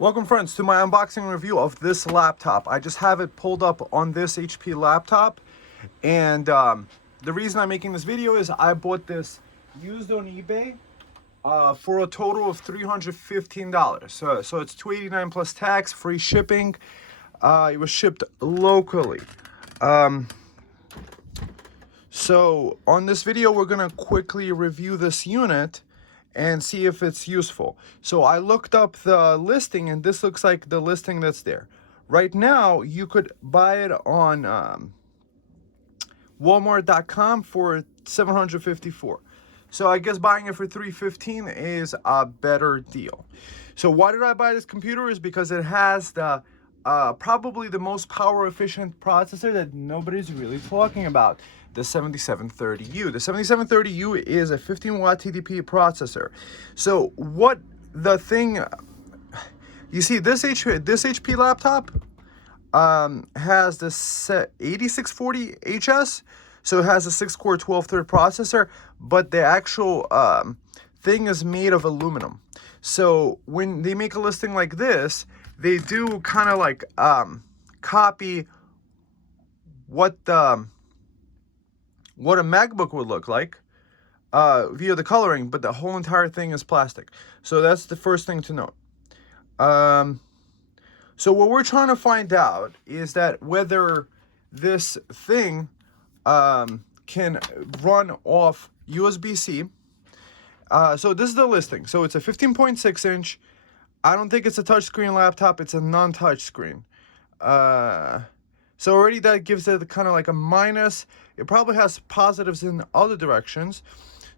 Welcome friends to my unboxing review of this laptop. I just have it pulled up on this HP laptop, and the reason I'm making this video is I bought this used on eBay for a total of $315. So it's $289 plus tax, free shipping. It was shipped locally. So on this video we're gonna quickly review this unit and see if it's useful. So I looked up the listing, and this looks like the listing that's there. Right now, you could buy it on Walmart.com for $754. So I guess buying it for $315 is a better deal. So why did I buy this computer? Is because it has the probably the most power efficient processor that nobody's really talking about, the 7730U. The 7730U is a 15-watt TDP processor. So what the thing, you see, this HP laptop has the 8640 HS, so it has a 6-core 12-thread processor, but the actual thing is made of aluminum. So when they make a listing like this, they do kind of like copy what a MacBook would look like via the coloring, but the whole entire thing is plastic. So that's the first thing to note. So what we're trying to find out is that whether this thing can run off USB-C. So this is the listing. So it's a 15.6 inch. I don't think it's a touchscreen laptop. It's a non-touch screen. So already that gives it kind of like a minus. It probably has positives in other directions.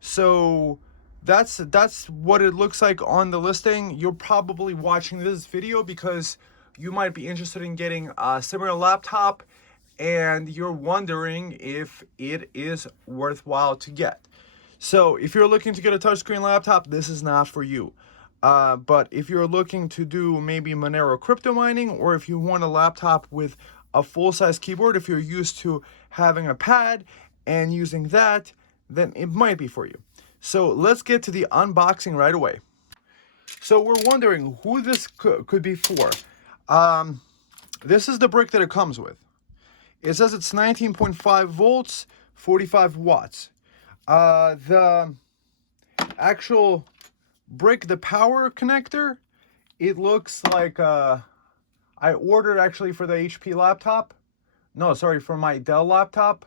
So that's what it looks like on the listing. You're probably watching this video because you might be interested in getting a similar laptop, and you're wondering if it is worthwhile to get. So if you're looking to get a touchscreen laptop, this is not for you. But if you're looking to do maybe Monero crypto mining, or if you want a laptop with a full-size keyboard, if you're used to having a pad and using that, then it might be for you. So let's get to the unboxing right away. So we're wondering who this could be for. This is the brick that it comes with. It says it's 19.5 volts, 45 watts. The actual brick, the power connector, it looks like I ordered actually for the HP laptop. No, sorry, for my Dell laptop.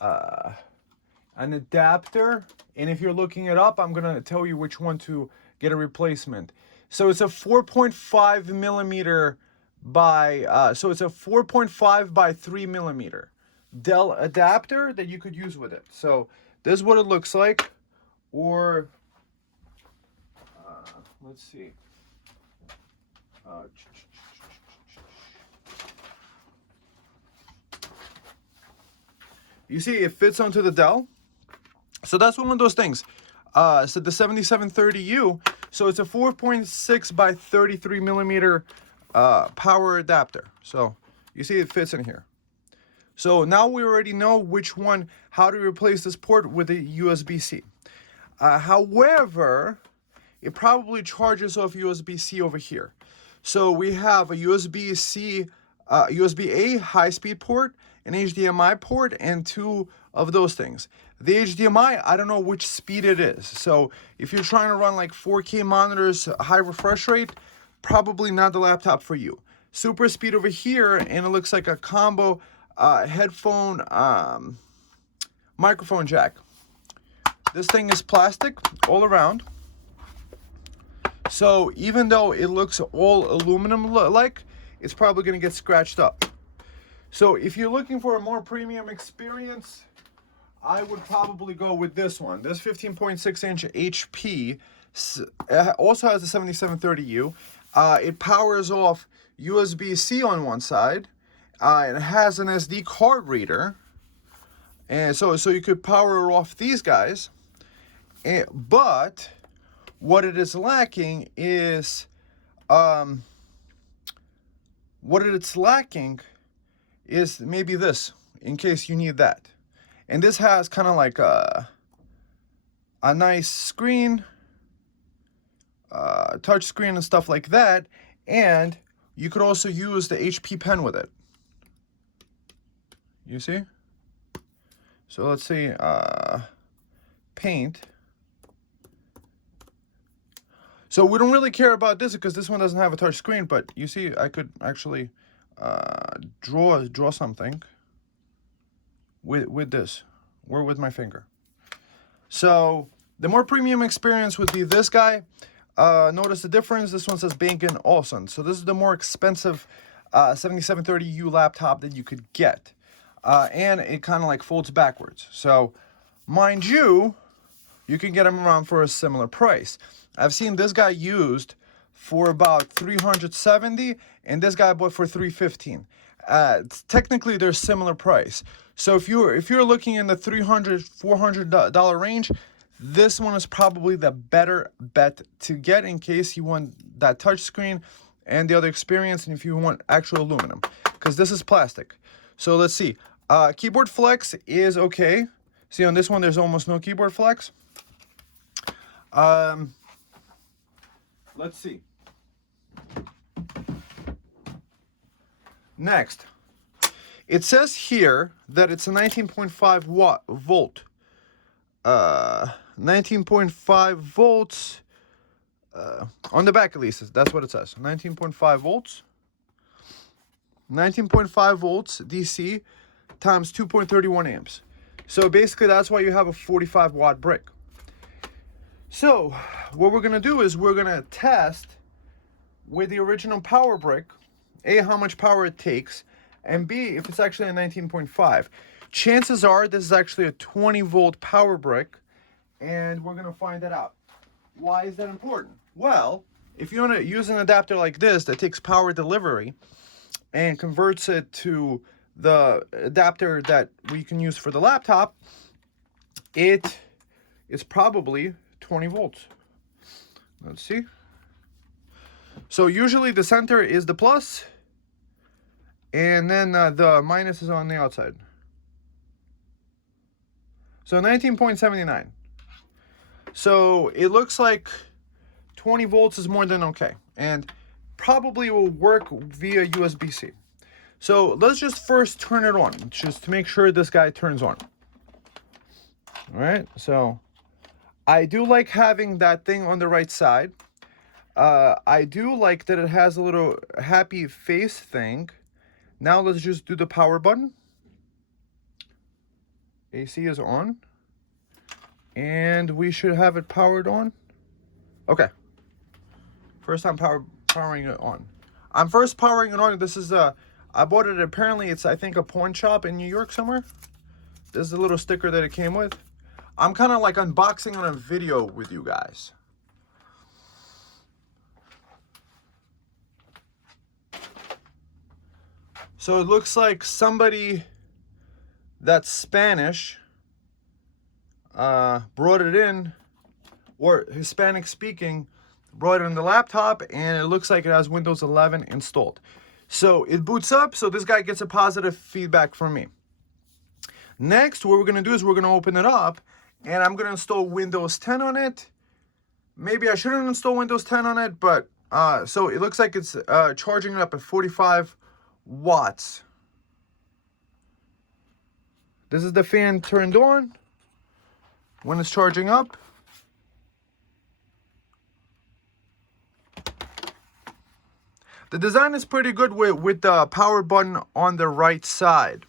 An adapter. And if you're looking it up, I'm going to tell you which one to get a replacement. So it's a 4.5 millimeter by, so it's a 4.5 by 3 millimeter Dell adapter that you could use with it. So this is what it looks like. Or, let's see. You see, it fits onto the Dell. So that's one of those things. So the 7730U, so it's a 4.6 by 33 millimeter power adapter. So you see it fits in here. So now we already know which one, how to replace this port with a USB-C. However, it probably charges off USB-C over here. So we have a USB-C, USB-A high-speed port, an HDMI port, and two of those things. The HDMI, I don't know which speed it is. So if you're trying to run like 4K monitors, high refresh rate, probably not the laptop for you. Super speed over here, and it looks like a combo headphone microphone jack. This thing is plastic all around. So even though it looks all aluminum like, it's probably going to get scratched up. So if you're looking for a more premium experience, I would probably go with this one. This 15.6 inch HP also has the 7730U. It powers off USB-C on one side. It has an SD card reader. And so you could power off these guys. But what it is lacking is, maybe this, in case you need that. And this has kind of like a nice screen, touch screen and stuff like that. And you could also use the HP pen with it. You see? So let's see, paint. So we don't really care about this because this one doesn't have a touch screen, but you see, I could actually draw something with this, or with my finger. So the more premium experience would be this guy. Notice the difference. This one says Bang & Olufsen. So this is the more expensive 7730 U laptop that you could get. And it kind of like folds backwards. So mind you, you can get them around for a similar price. I've seen this guy used for about $370, and this guy I bought for $315. Technically, they're similar price. So if you're looking in the $300, $400 range, this one is probably the better bet to get in case you want that touch screen and the other experience, and if you want actual aluminum, because this is plastic. So let's see. Keyboard flex is okay. See, on this one, there's almost no keyboard flex. Let's see. Next, it says here that it's a 19.5 volt. 19.5 volts. On the back, at least, that's what it says. 19.5 volts. 19.5 volts DC times 2.31 amps. So basically, that's why you have a 45 watt brick. So what we're going to do is we're going to test with the original power brick, A, how much power it takes, and B, if it's actually a 19.5. Chances are this is actually a 20 volt power brick, and we're going to find that out. Why is that important? Well, if you want to use an adapter like this that takes power delivery and converts it to the adapter that we can use for the laptop, it is probably 20 volts. Let's see. So usually the center is the plus, and then the minus is on the outside. So 19.79. So it looks like 20 volts is more than okay, and probably will work via USB-C. So let's just first turn it on, just to make sure this guy turns on. All right, so I do like having that thing on the right side. I do like that it has a little happy face thing. Now let's just do the power button. AC is on. And we should have it powered on. Okay. First time powering it on. I'm first powering it on. This is I bought it, apparently it's, I think, a pawn shop in New York somewhere. This is a little sticker that it came with. I'm kind of like unboxing on a video with you guys. So it looks like somebody that's Spanish brought it in, or Hispanic speaking, brought it in the laptop, and it looks like it has Windows 11 installed. So it boots up, so this guy gets a positive feedback from me. Next, what we're going to do is we're going to open it up, and I'm going to install Windows 10 on it. Maybe I shouldn't install Windows 10 on it, but so it looks like it's charging it up at 45 watts. This is the fan turned on when it's charging up. The design is pretty good with the power button on the right side.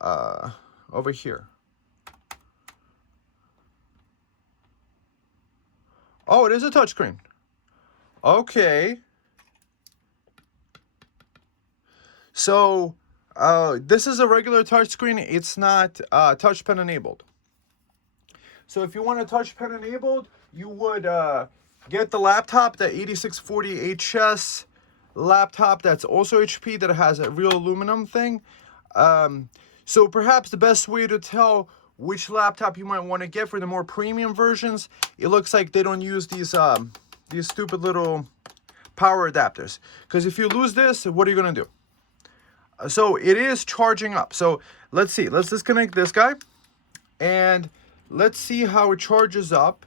Over here. Oh, it is a touchscreen. Okay. So, this is a regular touchscreen. It's not touch pen enabled. So if you want a touch pen enabled, you would get the laptop, the 8640 HS laptop that's also HP, that has a real aluminum thing. So perhaps the best way to tell which laptop you might want to get for the more premium versions, it looks like they don't use these stupid little power adapters. Because if you lose this, what are you going to do? So it is charging up. So let's see. Let's disconnect this guy. And let's see how it charges up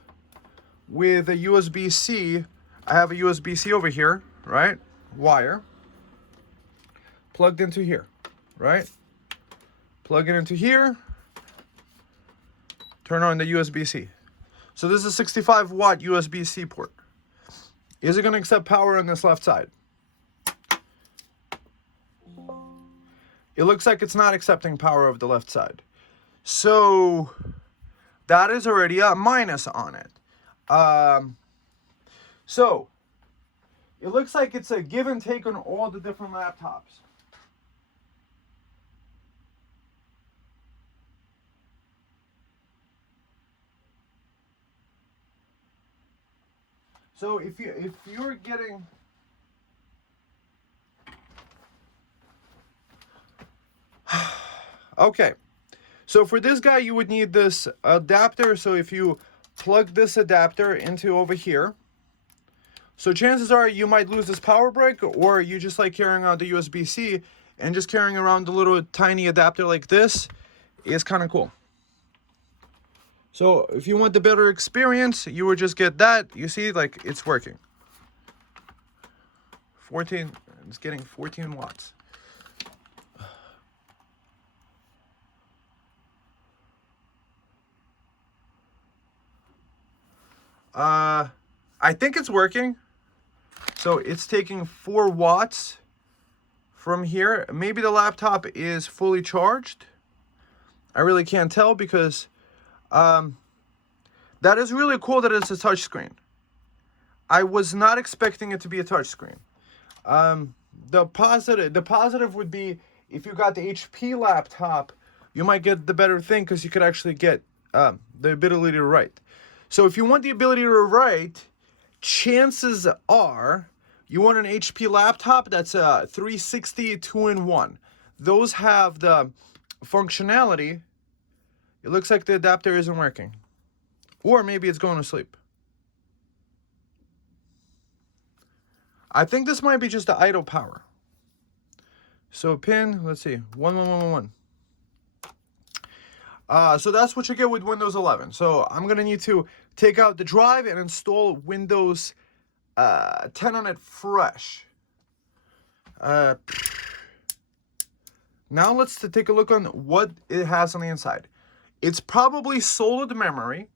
with a USB-C. I have a USB-C over here. right? Wire. Plugged into here, right? Plug it into here. Turn on the USB-C. So this is a 65 watt USB-C port. Is it going to accept power on this left side? It looks like it's not accepting power of the left side. So that is already a minus on it. So it looks like it's a give and take on all the different laptops. So if you're getting okay, so for this guy you would need this adapter. So if you plug this adapter into over here, so chances are you might lose this power brick, or you just like carrying out the USB-C, and just carrying around the little tiny adapter like this is kind of cool. So if you want the better experience, you would just get that. You see, like, it's working. 14, it's getting 14 watts. I think it's working. So it's taking 4 watts from here. Maybe the laptop is fully charged. I really can't tell, because that is really cool that it's a touchscreen. I was not expecting it to be a touchscreen. The positive would be if you got the HP laptop, you might get the better thing, because you could actually get the ability to write. So if you want the ability to write, chances are you want an HP laptop that's a 360 2-in-1. Those have the functionality. It looks like the adapter isn't working. Or maybe it's going to sleep. I think this might be just the idle power. So pin, let's see, 11111. So that's what you get with Windows 11. So I'm going to need to take out the drive and install Windows 10 on it fresh. Now let's take a look on what it has on the inside. It's probably solid memory.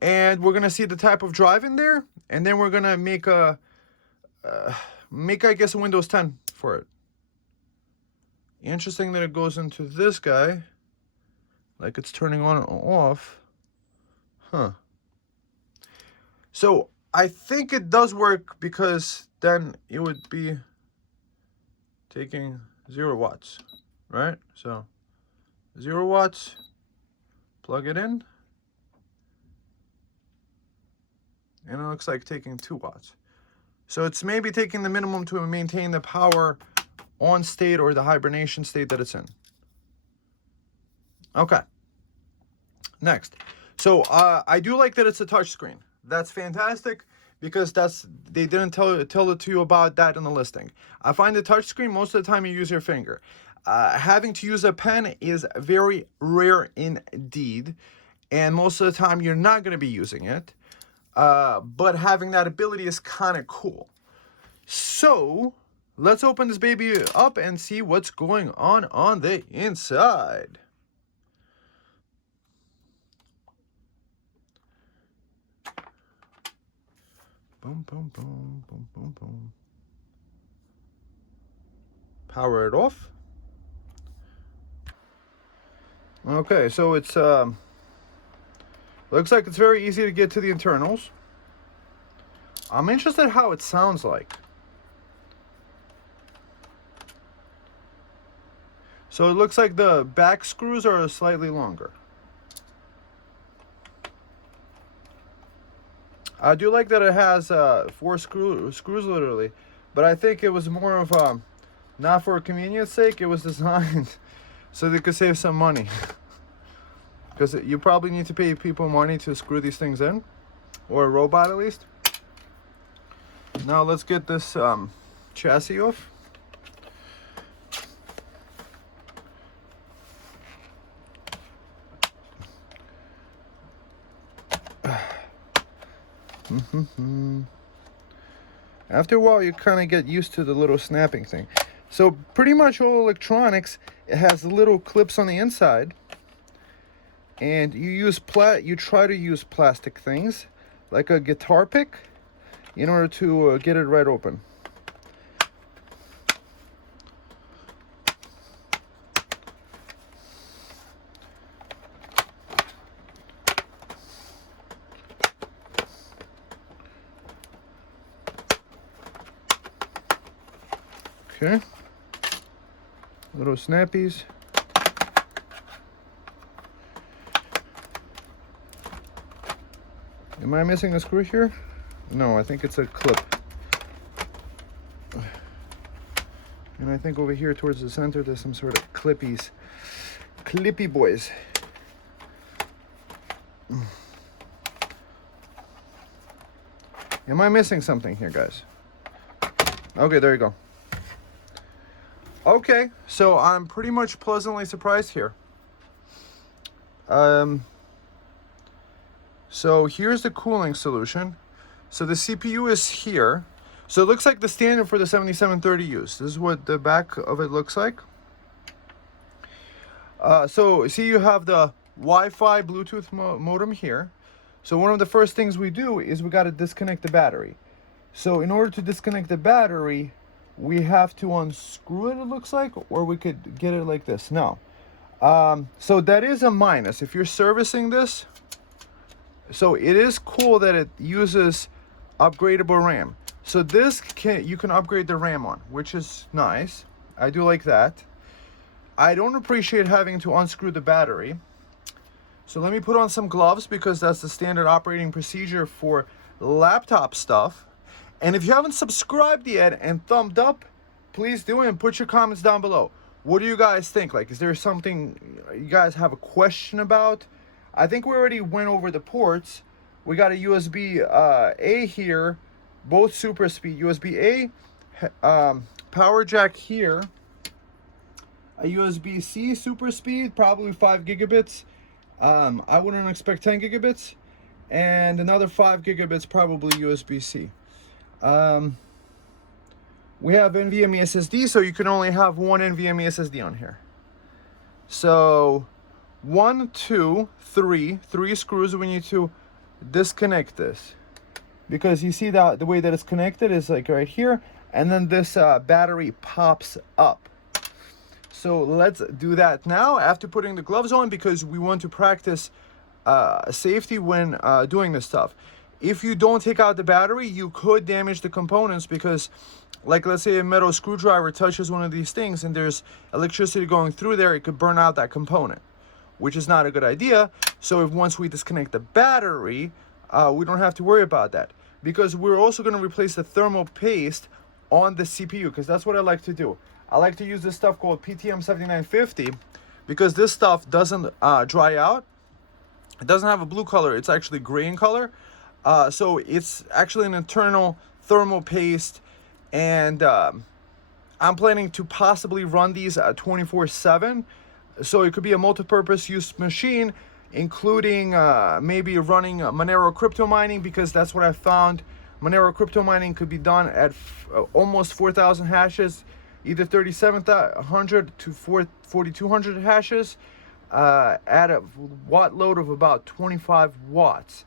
And we're going to see the type of drive in there. And then we're going to make I guess, a Windows 10 for it. Interesting that it goes into this guy. Like it's turning on and off. Huh. So I think it does work, because then it would be taking 0 watts, right? So 0 watts, plug it in. And it looks like taking 2 watts. So it's maybe taking the minimum to maintain the power on state, or the hibernation state that it's in. Okay. Next. So I do like that it's a touch screen. That's fantastic, because they didn't tell it to you about that in the listing. I find the touch screen, most of the time you use your finger. Having to use a pen is very rare indeed, and most of the time you're not going to be using it. But having that ability is kind of cool. So let's open this baby up and see what's going on the inside. Boom, boom, boom, boom, boom, boom. Power it off. Okay, so it's looks like it's very easy to get to the internals. I'm interested how it sounds like. So it looks like the back screws are slightly longer. I do like that it has 4 screws literally, but I think it was more of not for convenience sake. It was designed so they could save some money, because you probably need to pay people money to screw these things in, or a robot at least. Now let's get this chassis off. After a while, you kind of get used to the little snapping thing. So pretty much all electronics, it has little clips on the inside, and you try to use plastic things like a guitar pick in order to get it right open. Okay, little snappies. Am I missing a screw here? No, I think it's a clip. And I think over here towards the center there's some sort of clippy boys. Am I missing something here, guys? Okay, there you go. Okay, so I'm pretty much pleasantly surprised here. So here's the cooling solution. So the CPU is here. So it looks like the standard for the 7730Us. This is what the back of it looks like. So see, you have the Wi-Fi Bluetooth modem here. So one of the first things we do is we got to disconnect the battery. So in order to disconnect the battery, we have to unscrew it looks like, or we could get it like this. No. So that is a minus if you're servicing this. So it is cool that it uses upgradable RAM. So this you can upgrade the RAM on, which is nice. I do like that. I don't appreciate having to unscrew the battery. So let me put on some gloves because that's the standard operating procedure for laptop stuff. And if you haven't subscribed yet and thumbed up, please do, and put your comments down below. What do you guys think? Like, is there something you guys have a question about? I think we already went over the ports. We got a USB A here, both super speed. USB A, power jack here, a USB C super speed, probably 5 gigabits. I wouldn't expect 10 gigabits, and another 5 gigabits, probably USB C. We have NVMe SSD, so you can only have one NVMe SSD on here. So 1, 2, 3 screws. We need to disconnect this because you see that the way that it's connected is like right here, and then this battery pops up. So let's do that now after putting the gloves on, because we want to practice safety when doing this stuff. If you don't take out the battery, you could damage the components, because like, let's say a metal screwdriver touches one of these things and there's electricity going through there, it could burn out that component, which is not a good idea. So if once we disconnect the battery, we don't have to worry about that, because we're also going to replace the thermal paste on the CPU, because that's what I like to do. I like to use this stuff called PTM7950, because this stuff doesn't dry out. It doesn't have a blue color, it's actually gray in color. So it's actually an internal thermal paste, and I'm planning to possibly run these 24/7. So it could be a multi-purpose use machine, including maybe running Monero Crypto mining, because that's what I found. Monero Crypto mining could be done at almost 4,000 hashes, either 3,700 to 4,200 hashes at a watt load of about 25 watts.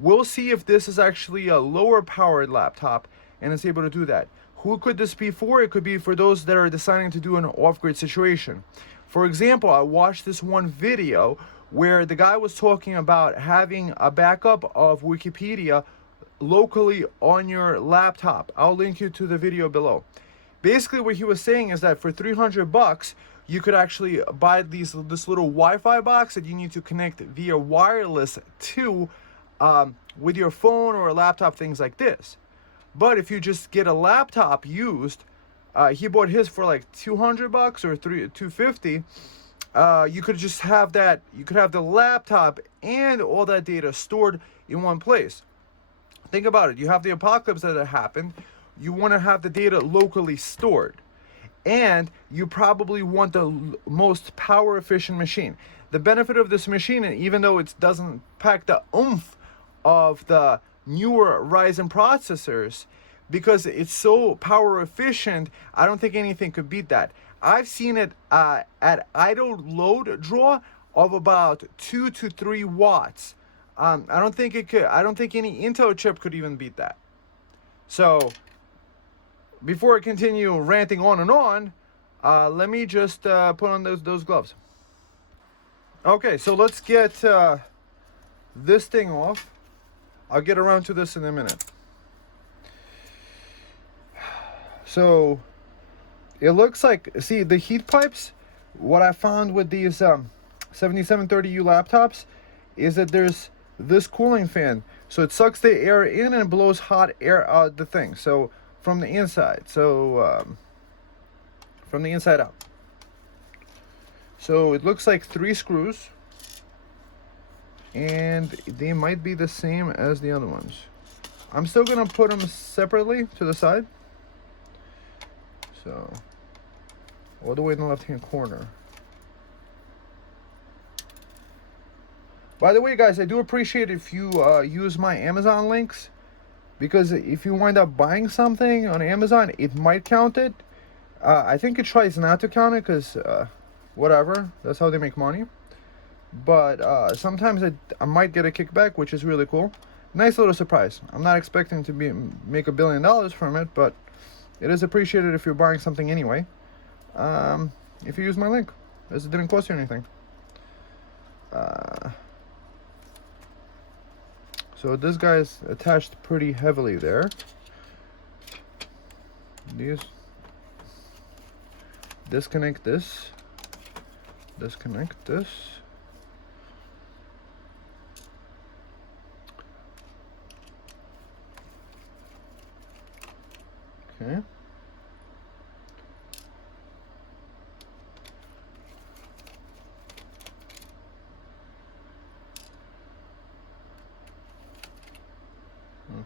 We'll see if this is actually a lower powered laptop and it's able to do that. Who could this be for? It could be for those that are deciding to do an off-grid situation. For example, I watched this one video where the guy was talking about having a backup of Wikipedia locally on your laptop. I'll link you to the video below. Basically what he was saying is that for $300 you could actually buy this little Wi-Fi box that you need to connect via wireless to with your phone or a laptop, things like this. But if you just get a laptop used, he bought his for like $200 or $250. You could just have that. You could have the laptop and all that data stored in one place. Think about it. You have the apocalypse that happened. You want to have the data locally stored, and you probably want the most power efficient machine. The benefit of this machine, even though it doesn't pack the oomph of the newer Ryzen processors, because it's so power efficient. I don't think anything could beat that. I've seen it at idle load draw of about 2 to 3 watts. I don't think it could. I don't think any Intel chip could even beat that. So before I continue ranting on and on, let me just put on those gloves. Okay, so let's get this thing off. I'll get around to this in a minute. So it looks like, see, the heat pipes, what I found with these 7730U laptops is that there's this cooling fan. So it sucks the air in and blows hot air out the thing. So from the inside. So from the inside out. So it looks like 3 screws. And they might be the same as the other ones. I'm still gonna put them separately to the side. So all the way in the left hand corner. By the way, guys, I do appreciate if you use my Amazon links, because if you wind up buying something on Amazon, it might count it. I think it tries not to count it because whatever, that's how they make money. But sometimes I might get a kickback, which is really cool. Nice little surprise. I'm not expecting to make $1 billion from it, but it is appreciated if you're buying something anyway. If you use my link, as it didn't cost you anything. So this guy's attached pretty heavily there. Disconnect this. Disconnect this. Okay.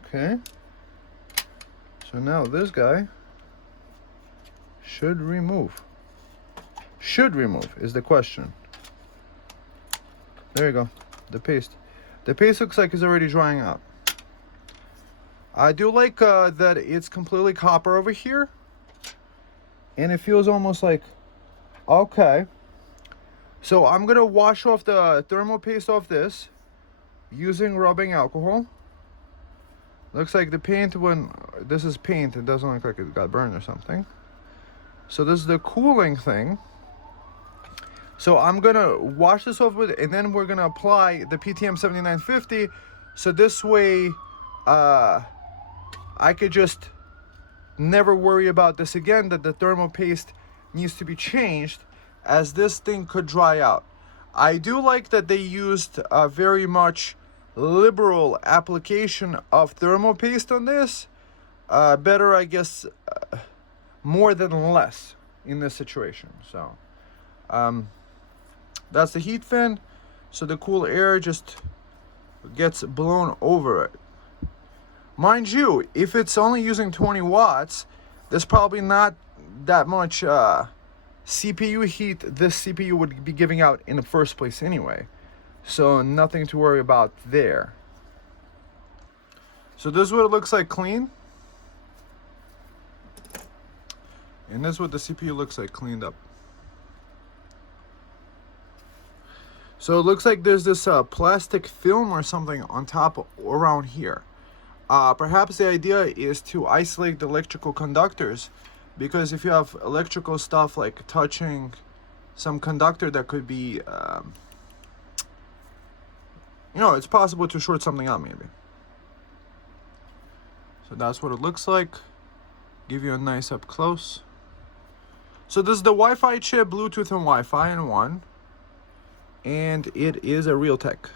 Okay. So now this guy should remove. Should remove is the question. There you go. The paste. The paste looks like it's already drying out. I do like that it's completely copper over here. And it feels almost like, okay. So I'm going to wash off the thermal paste off this using rubbing alcohol. Looks like the paint, when this is paint, it doesn't look like it got burned or something. So this is the cooling thing. So I'm going to wash this off with it, and then we're going to apply the PTM7950. So this way, I could just never worry about this again, that the thermal paste needs to be changed, as this thing could dry out. I do like that they used very much liberal application of thermal paste on this. Better, I guess, more than less in this situation. So that's the heat fan. So the cool air just gets blown over it. Mind you, if it's only using 20 watts, there's probably not that much CPU heat this CPU would be giving out in the first place anyway. So nothing to worry about there. So this is what it looks like clean. And this is what the CPU looks like cleaned up. So it looks like there's this plastic film or something on top around here. Perhaps the idea is to isolate the electrical conductors, because if you have electrical stuff like touching some conductor, that could be, you know, it's possible to short something out maybe. So that's what it looks like. Give you a nice up close. So this is the Wi-Fi chip, Bluetooth and Wi-Fi in one. And it is a Realtek.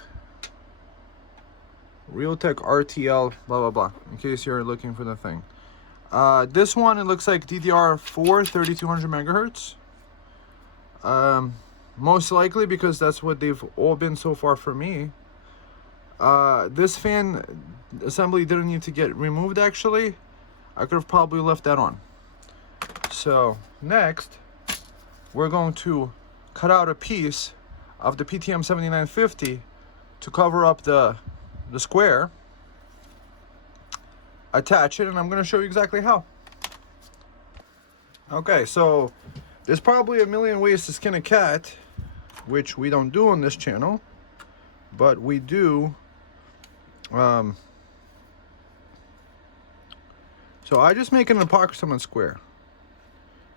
Realtek RTL, blah, blah, blah, in case you're looking for the thing. This one, it looks like DDR4 3200 megahertz. Most likely, because that's what they've all been so far for me. This fan assembly didn't need to get removed, actually. I could have probably left that on. So next, we're going to cut out a piece of the PTM7950 to cover up the square. attach it, and I'm going to show you exactly how. Okay, so there's probably a million ways to skin a cat, which we don't do on this channel, but we do. So I just make an approximate square.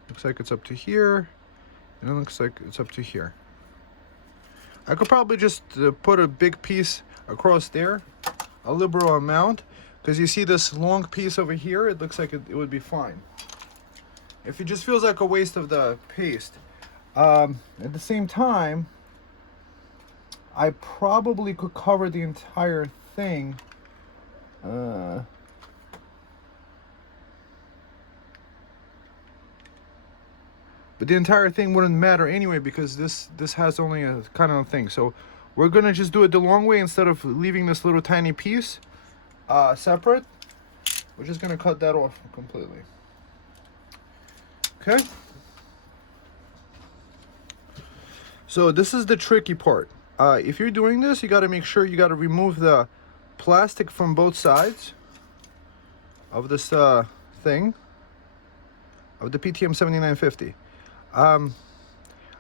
Looks like it's up to here, and it looks like it's up to here. I could probably just put a big piece across there, a liberal amount, because you see this long piece over here, it looks like it would be fine. If it just feels like a waste of the paste. At the same time, I probably could cover the entire thing. But the entire thing wouldn't matter anyway, because this has only a kind of thing. So we're gonna just do it the long way instead of leaving this little tiny piece separate. We're just gonna cut that off completely. Okay. So this is the tricky part. If you're doing this, you got to make sure you got to remove the plastic from both sides of this thing, of the PTM7950.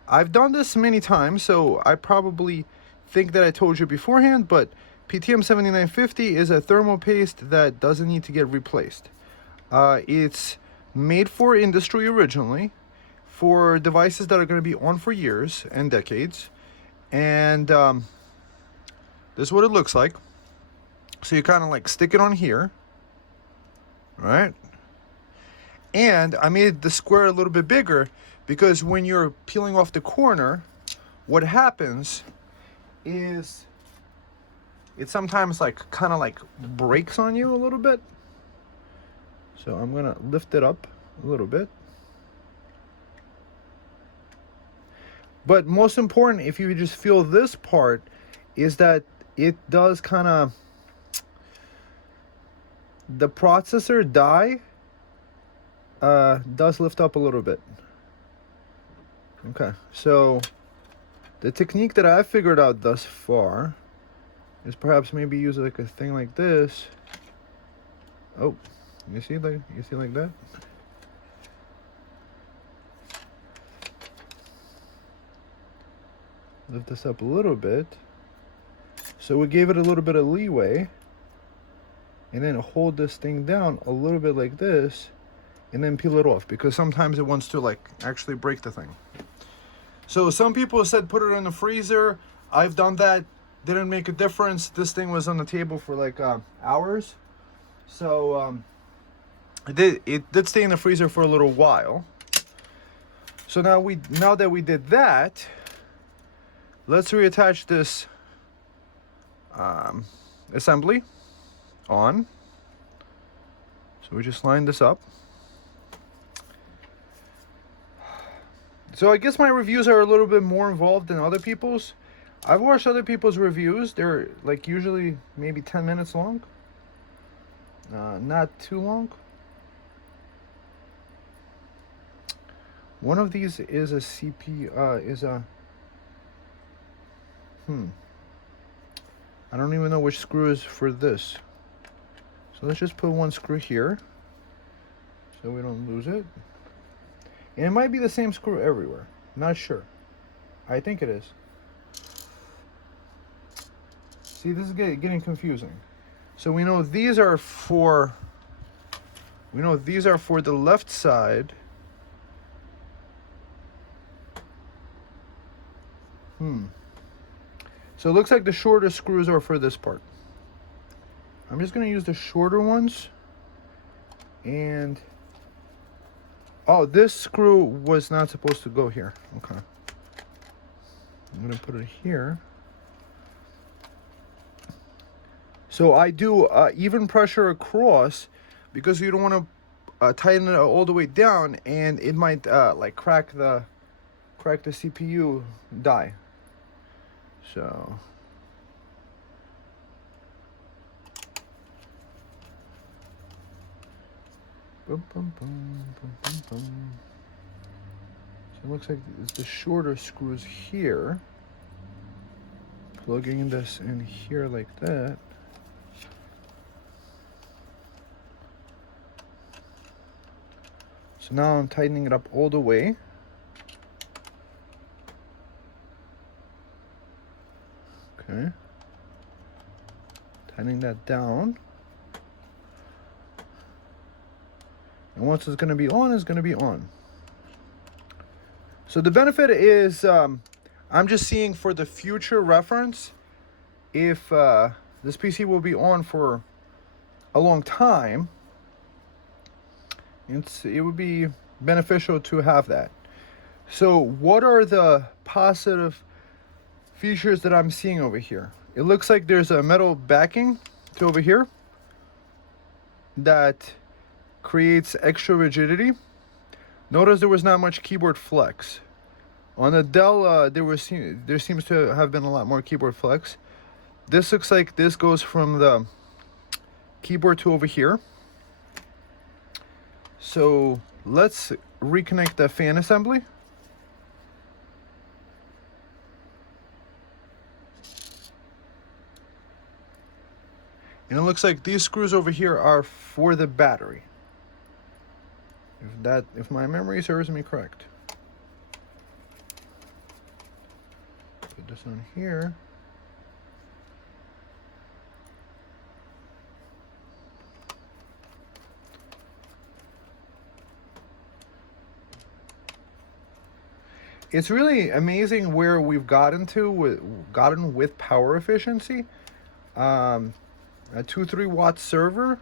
I've done this many times, so I probably think that I told you beforehand, but PTM7950 is a thermal paste that doesn't need to get replaced. It's made for industry originally, for devices that are going to be on for years and decades. And this is what it looks like. So you kind of like stick it on here, right? And I made the square a little bit bigger because when you're peeling off the corner, what happens is it sometimes like kind of like breaks on you a little bit. So I'm gonna lift it up a little bit. But most important, if you just feel this part, is that it does kind of, the processor die does lift up a little bit. Okay, so the technique that I've figured out thus far is perhaps maybe use like a thing like this. Oh, you see like that? Lift this up a little bit. So we gave it a little bit of leeway, and then hold this thing down a little bit like this, and then peel it off, because sometimes it wants to like actually break the thing. So some people said put it in the freezer. I've done that, didn't make a difference. This thing was on the table for like hours. So it did stay in the freezer for a little while. So now that we did that, let's reattach this assembly on. So we just line this up. So I guess my reviews are a little bit more involved than other people's. I've watched other people's reviews. They're like usually maybe 10 minutes long. Not too long. One of these is a CPU, I don't even know which screw is for this. So let's just put one screw here so we don't lose it. And it might be the same screw everywhere. Not sure. I think it is. See, this is getting confusing. So we know these are for the left side. So it looks like the shorter screws are for this part. I'm just going to use the shorter ones. And oh, this screw was not supposed to go here. Okay. I'm going to put it here. So I do even pressure across, because you don't want to tighten it all the way down, and it might like crack the CPU die. So boom, boom, boom, boom, boom, boom. So it looks like it's the shorter screws here. Plugging this in here like that. So now I'm tightening it up all the way. Okay. Tightening that down. And once it's going to be on, it's going to be on. So the benefit is, I'm just seeing for the future reference, if this PC will be on for a long time, it would be beneficial to have that. So what are the positive features that I'm seeing over here? It looks like there's a metal backing to over here that creates extra rigidity. Notice there was not much keyboard flex. On the Dell, there seems to have been a lot more keyboard flex. This looks like this goes from the keyboard to over here. So let's reconnect the fan assembly. And it looks like these screws over here are for the battery. If my memory serves me correct. Put this on here. It's really amazing where we've gotten with power efficiency. A 2-3 watt server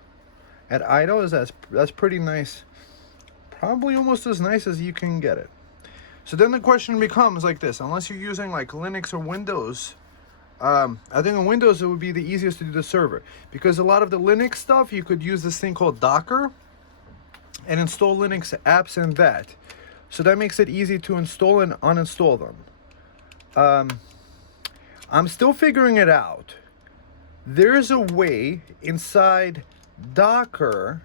at idle that's pretty nice. Probably almost as nice as you can get it. So then the question becomes like this: unless you're using like Linux or Windows, I think on Windows it would be the easiest to do the server, because a lot of the Linux stuff you could use this thing called Docker and install Linux apps in that. So that makes it easy to install and uninstall them. I'm still figuring it out. There's a way inside Docker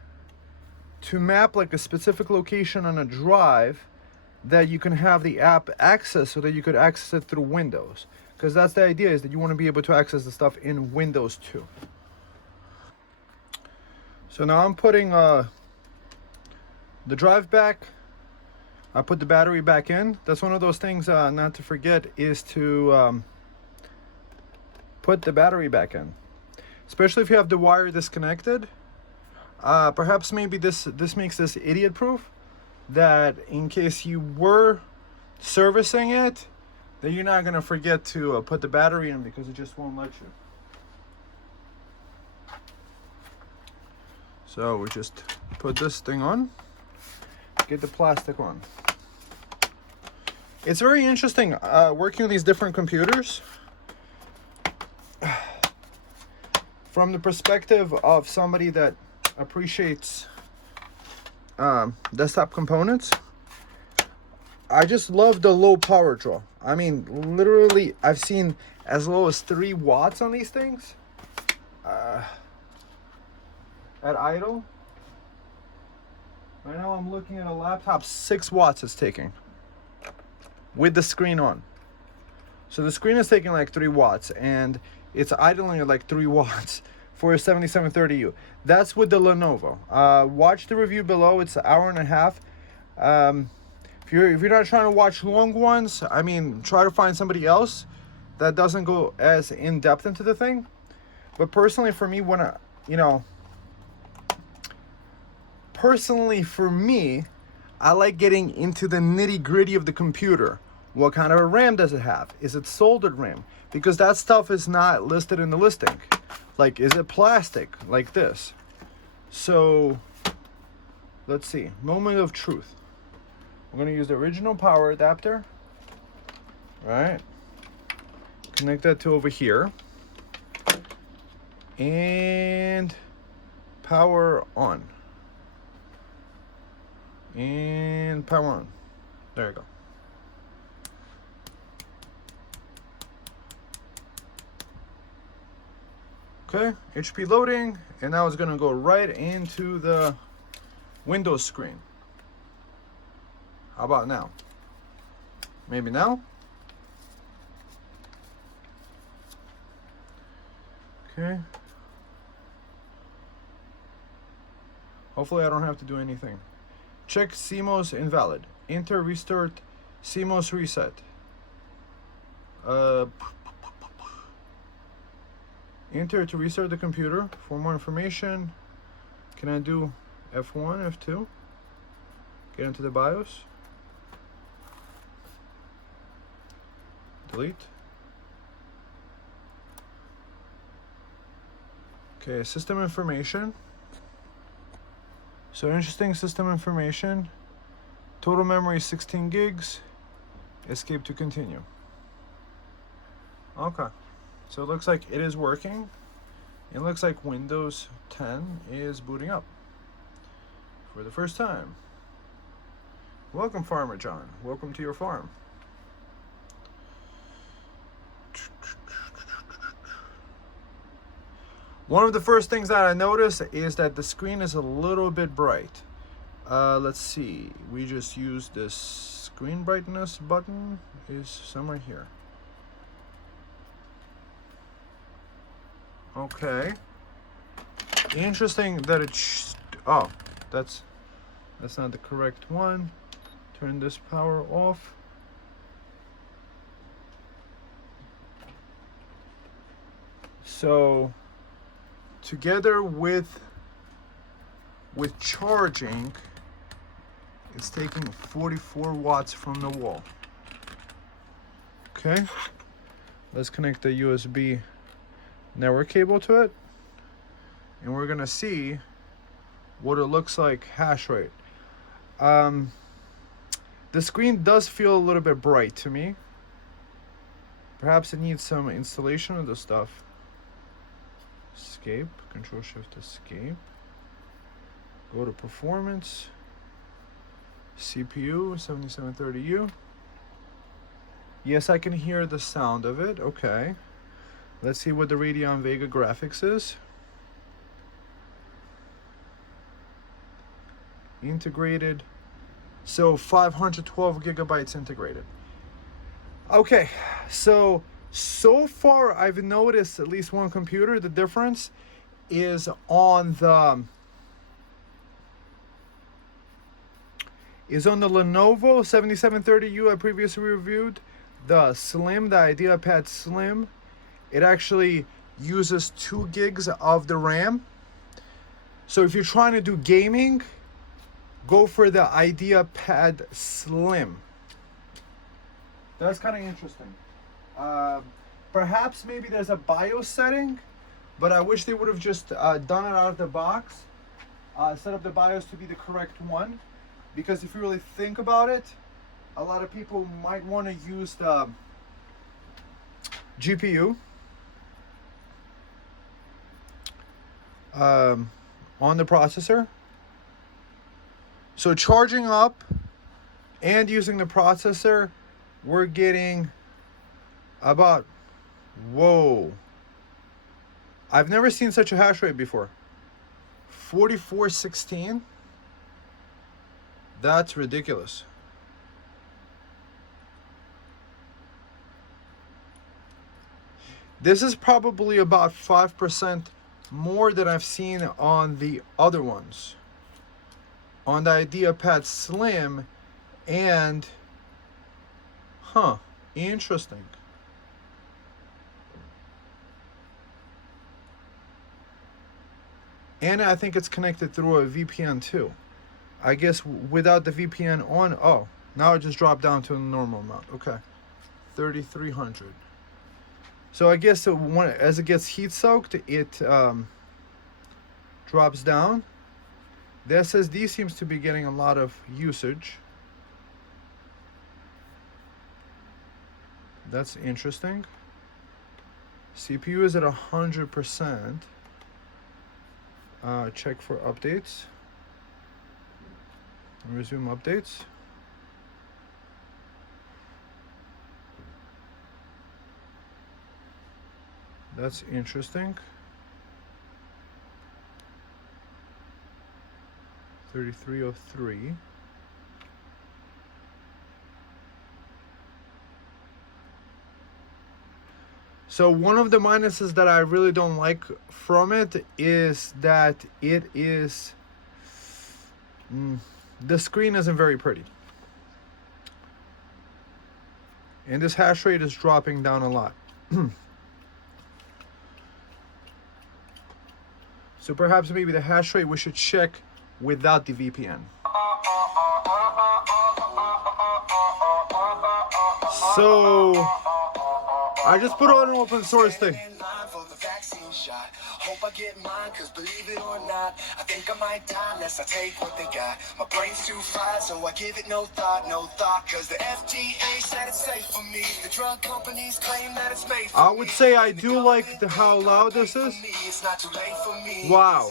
to map like a specific location on a drive that you can have the app access, so that you could access it through Windows. Because that's the idea, is that you want to be able to access the stuff in Windows too. So now I'm putting the drive back. I put the battery back in. That's one of those things not to forget, is to put the battery back in. Especially if you have the wire disconnected. Perhaps maybe this makes this idiot proof, that in case you were servicing it, that you're not going to forget to put the battery in, because it just won't let you. So we just put this thing on, get the plastic on. It's very interesting working with these different computers from the perspective of somebody that appreciates desktop components. I just love the low power draw. I mean, literally, I've seen as low as 3 watts on these things at idle. Right now I'm looking at a laptop, 6 watts it's taking with the screen on. So the screen is taking like 3 watts and it's idling at like 3 watts for a 7730U. That's with the Lenovo. Watch the review below. It's an hour and a half. If you're not trying to watch long ones, I mean, try to find somebody else that doesn't go as in depth into the thing. But personally, for me, I like getting into the nitty gritty of the computer. What kind of a RAM does it have? Is it soldered RAM? Because that stuff is not listed in the listing. Like, is it plastic like this? So let's see. Moment of truth. We're going to use the original power adapter. Right? Connect that to over here. And power on. And power on. There you go. Okay, HP loading, and now it's gonna go right into the Windows screen. How about now? Maybe now? Okay. Hopefully I don't have to do anything. Check CMOS invalid. Enter restart CMOS reset. Enter to restart the computer. For more information, can I do F1, F2? Get into the BIOS. Delete. Okay, system information. So interesting system information. Total memory 16 gigs. Escape to continue. Okay. So it looks like it is working. It looks like Windows 10 is booting up for the first time. Welcome, Farmer John. Welcome to your farm. One of the first things that I noticed is that the screen is a little bit bright. Let's see. We just use this screen brightness button. Is somewhere here. Okay. Interesting that it. Oh, that's not the correct one. Turn this power off. So, together with charging, it's taking 44 watts from the wall. Okay, let's connect the USB network cable to it, and we're gonna see what it looks like hash rate. The screen does feel a little bit bright to me. Perhaps it needs some installation of the stuff. Escape, Control Shift Escape. Go to Performance. CPU 7730U. Yes, I can hear the sound of it. Okay. Let's see what the Radeon Vega graphics is. Integrated. So 512 gigabytes integrated. Okay, so far I've noticed at least one computer. The difference is on the Lenovo 7730U I previously reviewed. The Slim, the IdeaPad Slim, it actually uses 2 gigs of the RAM. So if you're trying to do gaming, go for the IdeaPad Slim. That's kind of interesting. Perhaps maybe there's a BIOS setting, but I wish they would have just done it out of the box. Set up the BIOS to be the correct one. Because if you really think about it, a lot of people might want to use the GPU on the processor. So charging up and using the processor, we're getting about, whoa, I've never seen such a hash rate before. 4416. That's ridiculous. This is probably about 5% more than I've seen on the other ones. On the IdeaPad Slim, and interesting. And I think it's connected through a VPN too. I guess without the VPN on, oh, now it just dropped down to a normal amount. Okay, 3300. So I guess as it gets heat soaked, it drops down. The SSD seems to be getting a lot of usage. That's interesting. CPU is at 100%. Check for updates. Resume updates. That's interesting. 3303. So one of the minuses that I really don't like from it is that it is the screen isn't very pretty. And this hash rate is dropping down a lot. So perhaps maybe the hash rate we should check without the VPN. So I just put on an open source thing. Hope I get mine, cause believe it or not, I think I might die unless I take what they got. My brain's too fried, so I give it no thought, cause the FDA said it's safe for me. The drug companies claim that it's made for me. I would say I do like how loud this is. It's not too late for me. Wow.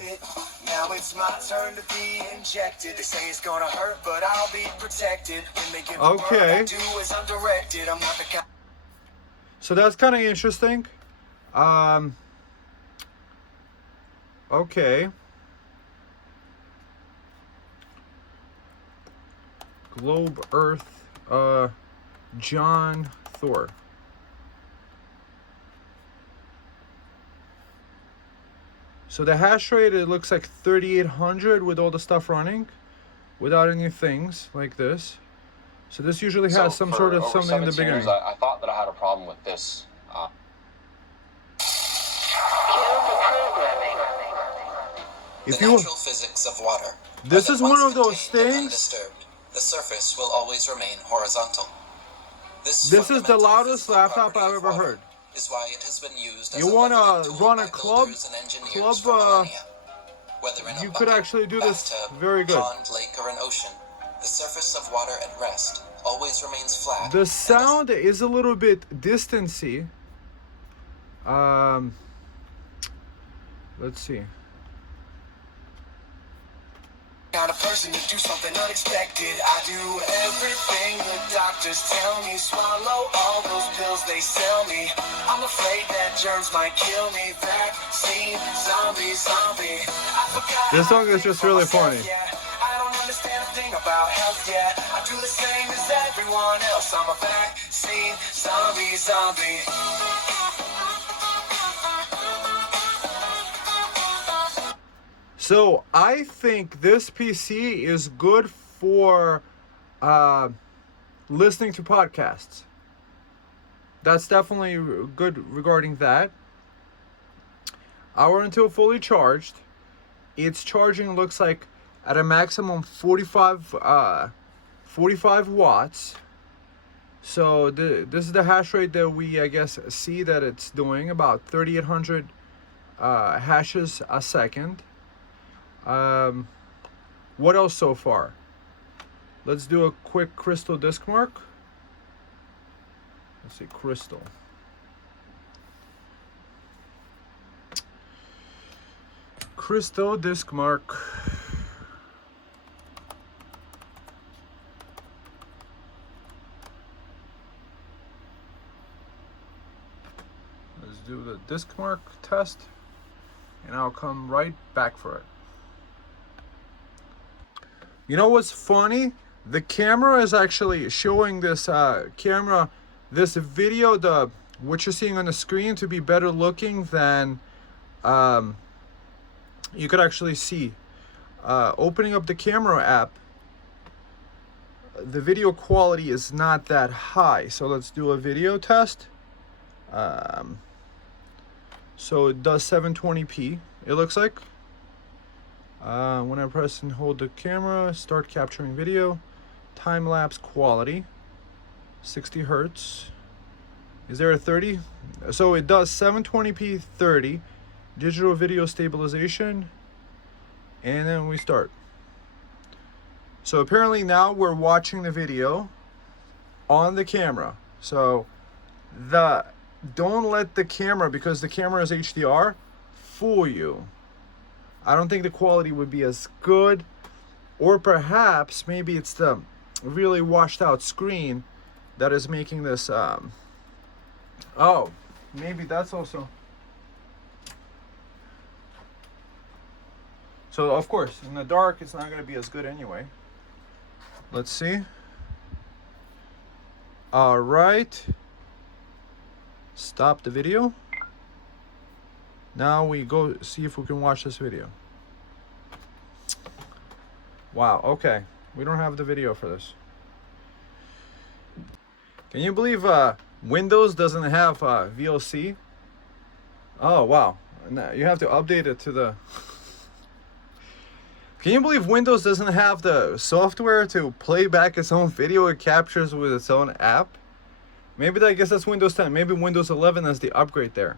Now it's my turn to be injected. They say it's gonna hurt, but I'll be protected. When they give okay. I do as I'm directed. I'm not the kind. So that's kind of interesting. Okay. Globe, Earth, John, Thor. So the hash rate, it looks like 3,800 with all the stuff running, without any things like this. So this usually has some sort of something in the beginning. Years, I thought that I had a problem with this. If the you, natural physics of water. this is one of those things. The surface will always remain horizontal. This is the loudest laptop I've ever heard. Is why it has been used as you want to run a club? You could actually do this very good. Pond, lake, or an ocean. The surface of water at rest always remains flat. The sound is a little bit distancy. Let's see. Kind of person to do something unexpected. I do everything the doctors tell me. Swallow all those pills they sell me. I'm afraid that germs might kill me. Vaccine, zombie. I forgot. This song is just really funny. I don't understand a thing about health yet. I do the same as everyone else. I'm a vaccine, zombie. So I think this PC is good for listening to podcasts. That's definitely good regarding that. Hour until fully charged. Its charging looks like at a maximum 45 watts. So this is the hash rate that we, I guess, see that it's doing, about 3,800 hashes a second. What else so far? Let's do a quick crystal disk mark. Let's see, crystal. Crystal disk mark. Let's do the disk mark test, and I'll come right back for it. You know what's funny? The camera is actually showing this this video, what you're seeing on the screen, to be better looking than you could actually see. Opening up the camera app, the video quality is not that high. So let's do a video test. So it does 720p, it looks like. When I press and hold the camera, start capturing video, time-lapse quality, 60 hertz. Is there a 30? So it does 720p 30, digital video stabilization, and then we start. So apparently now we're watching the video on the camera. So don't let the camera, because the camera is HDR, fool you. I don't think the quality would be as good, or perhaps maybe it's the really washed out screen that is making this oh, maybe that's also. So of course in the dark it's not going to be as good anyway. Let's see. All right, stop the video. Now we go see if we can watch this video. Wow, okay. We don't have the video for this. Can you believe Windows doesn't have VLC? Oh, wow. You have to update it to the... Can you believe Windows doesn't have the software to play back its own video it captures with its own app? Maybe I guess that's Windows 10. Maybe Windows 11 has the upgrade there.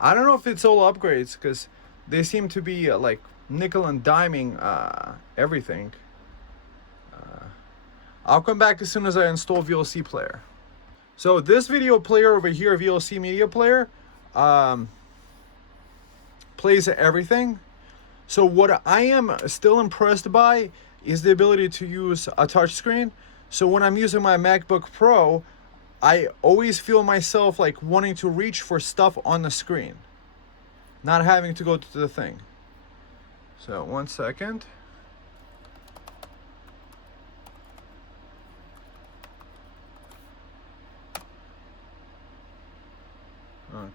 I don't know if it's all upgrades because they seem to be like nickel and diming everything. I'll come back as soon as I install VLC player. So this video player over here, VLC media player, plays everything. So what I am still impressed by is the ability to use a touch screen. So when I'm using my MacBook Pro, I always feel myself like wanting to reach for stuff on the screen, not having to go to the thing. So 1 second.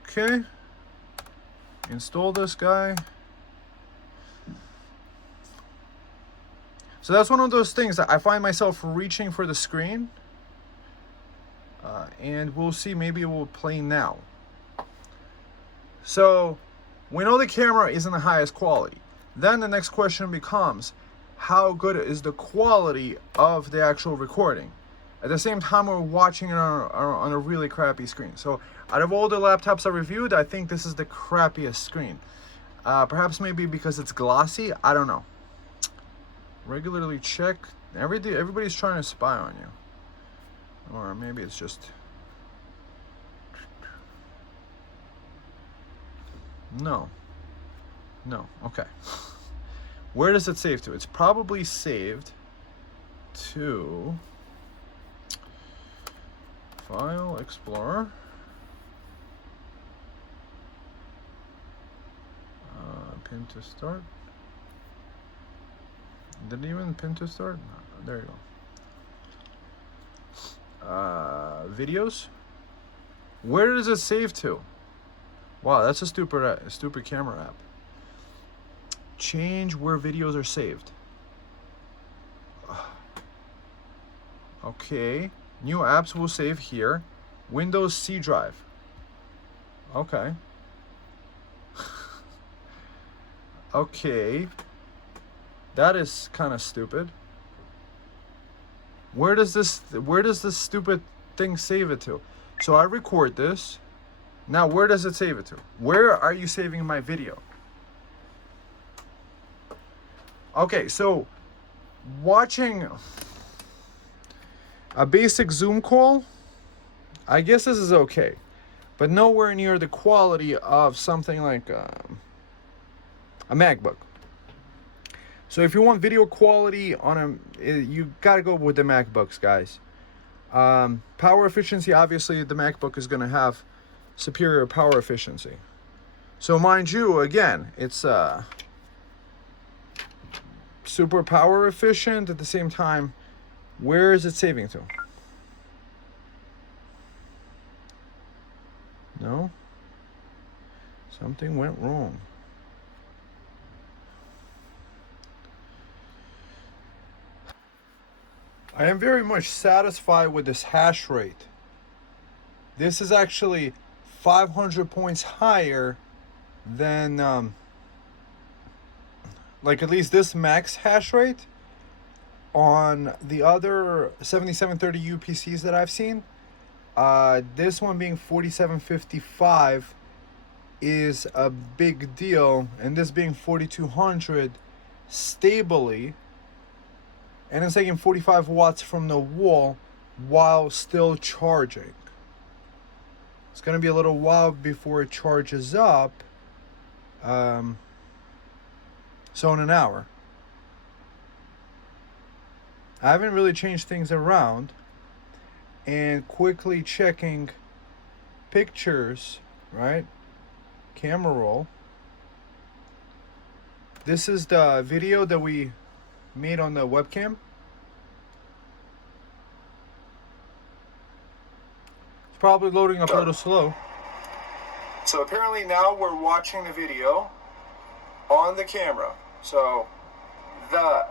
Okay. Install this guy. So that's one of those things that I find myself reaching for the screen. And we'll see, maybe it will play now. So we know the camera isn't the highest quality. Then the next question becomes, how good is the quality of the actual recording? At the same time, we're watching it on a really crappy screen. So out of all the laptops I reviewed, I think this is the crappiest screen. Perhaps maybe because it's glossy, I don't know. Regularly check. Everybody's trying to spy on you. Or maybe it's just... No. Okay. Where does it save to? It's probably saved to File Explorer. Pin to start. Didn't even pin to start? No, there you go. Videos. Where does it save to? Wow, that's a stupid camera app. Change where videos are saved. Okay. New apps will save here. Windows C drive. Okay. Okay. That is kind of stupid. Where does this stupid thing save it to? So I record this. Now where does it save it to? Where are you saving my video? Okay, so watching a basic Zoom call, I guess this is okay, but nowhere near the quality of something like a MacBook. So if you want video quality on you gotta go with the MacBooks, guys. Power efficiency, obviously the MacBook is gonna have superior power efficiency. So mind you, again, it's super power efficient. At the same time, where is it saving to? No? Something went wrong. I am very much satisfied with this hash rate. This is actually 500 points higher than like at least this max hash rate on the other 7730 UPCs that I've seen. This one being 4755 is a big deal, and this being 4200 stably, and it's taking 45 watts from the wall while still charging. It's going to be a little while before it charges up. So in an hour. I haven't really changed things around. And quickly checking pictures, right? Camera roll. This is the video that we made on the webcam. It's probably loading up a little slow. So apparently now we're watching the video on the camera. So the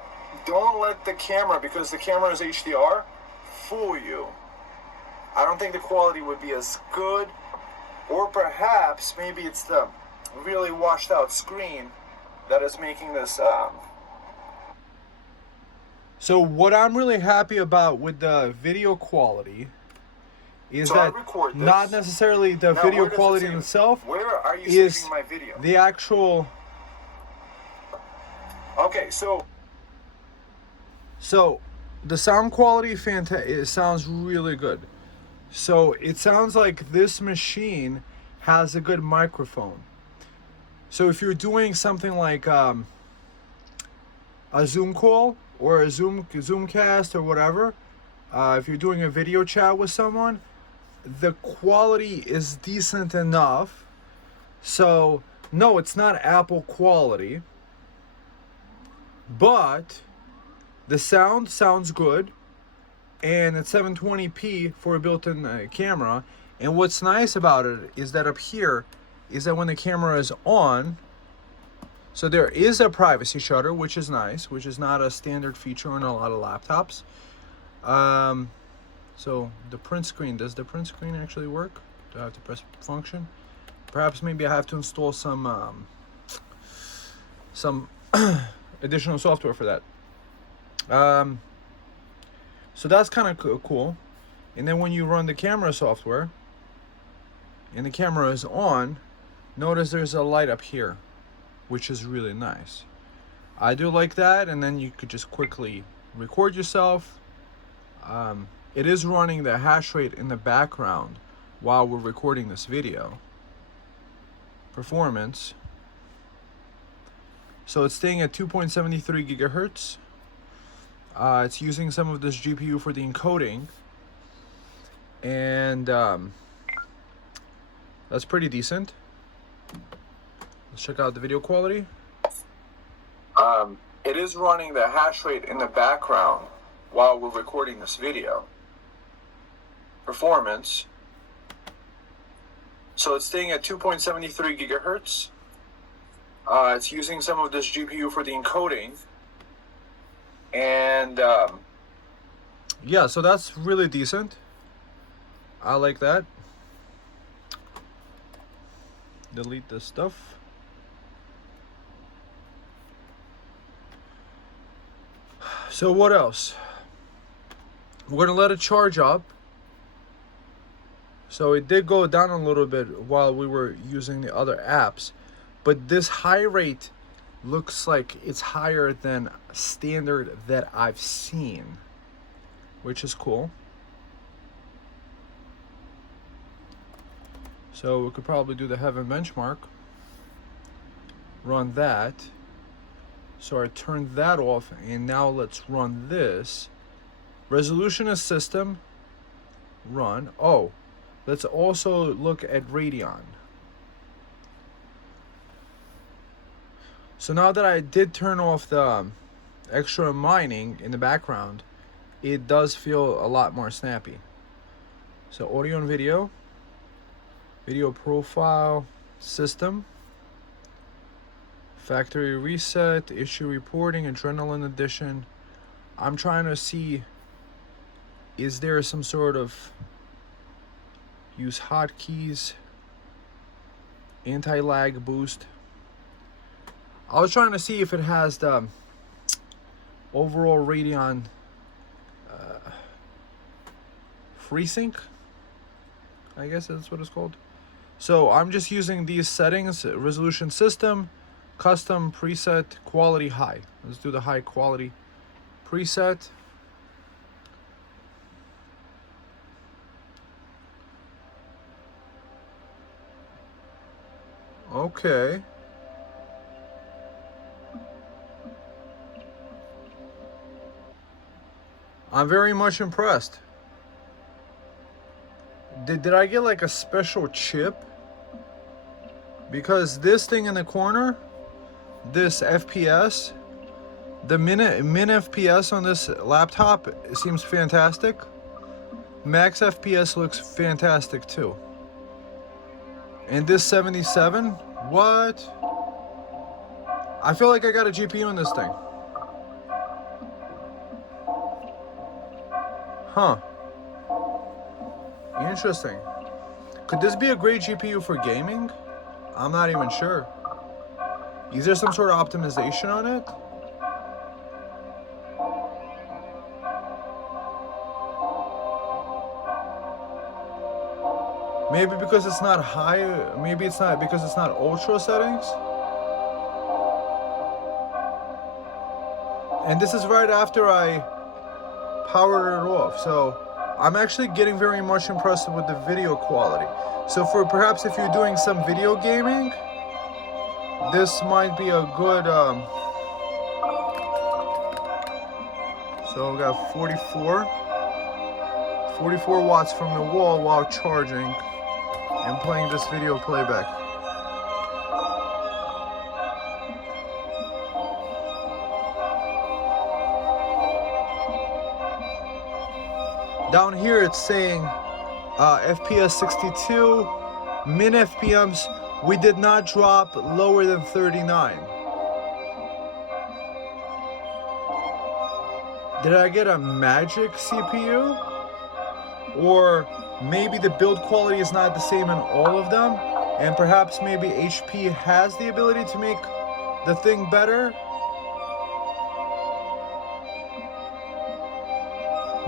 don't let the camera, because the camera is HDR, fool you. I don't think the quality would be as good, or perhaps maybe it's the really washed out screen that is making this. So what I'm really happy about with the video quality is that not necessarily the video quality in itself, is the actual. Okay, so the sound quality, it sounds really good. So it sounds like this machine has a good microphone. So if you're doing something like a Zoom call or a Zoomcast or whatever, if you're doing a video chat with someone, the quality is decent enough. So no, it's not Apple quality, but the sound sounds good, and it's 720p for a built-in camera. And what's nice about it is that up here is that when the camera is on, so there is a privacy shutter, which is nice, which is not a standard feature on a lot of laptops. So the print screen, does the print screen actually work? Do I have to press function? Perhaps maybe I have to install some additional software for that. So that's kind of cool. And then when you run the camera software and the camera is on, notice there's a light up here, which is really nice. I do like that. And then you could just quickly record yourself. It is running the hash rate in the background while we're recording this video. Performance. So it's staying at 2.73 gigahertz. It's using some of this GPU for the encoding, and that's pretty decent. Let's check out the video quality. It is running the hash rate in the background while we're recording this video. Performance. So it's staying at 2.73 gigahertz. It's using some of this GPU for the encoding. And yeah, so that's really decent. I like that. Delete this stuff. So what else? We're gonna let it charge up. So it did go down a little bit while we were using the other apps, but this high rate looks like it's higher than standard that I've seen, which is cool. So we could probably do the Heaven benchmark, run that. So I turned that off, and now let's run this. Resolution is system, run. Oh, let's also look at Radeon. So now that I did turn off the extra mining in the background, it does feel a lot more snappy. So audio and video, video profile, system, factory reset, issue reporting, adrenaline edition. I'm trying to see, is there some sort of use hotkeys, anti-lag boost. I was trying to see if it has the overall Radeon FreeSync, I guess that's what it's called. So I'm just using these settings: resolution system, custom preset, quality high. Let's do the high quality preset. Okay. I'm very much impressed. Did I get like a special chip? Because this thing in the corner, this FPS, the min FPS on this laptop, it seems fantastic. Max FPS looks fantastic too. And this 77, what? I feel like I got a GPU in this thing. Huh. Interesting. Could this be a great GPU for gaming? I'm not even sure. Is there some sort of optimization on it? Maybe because it's not high, maybe it's not because it's not ultra settings. And this is right after I powered it off. So I'm actually getting very much impressed with the video quality. So for perhaps if you're doing some video gaming, this might be a good, so we got 44 watts from the wall while charging and playing this video playback. Down here it's saying FPS 62, min FPMs, we did not drop lower than 39. Did I get a magic CPU? Or maybe the build quality is not the same in all of them, and perhaps maybe HP has the ability to make the thing better?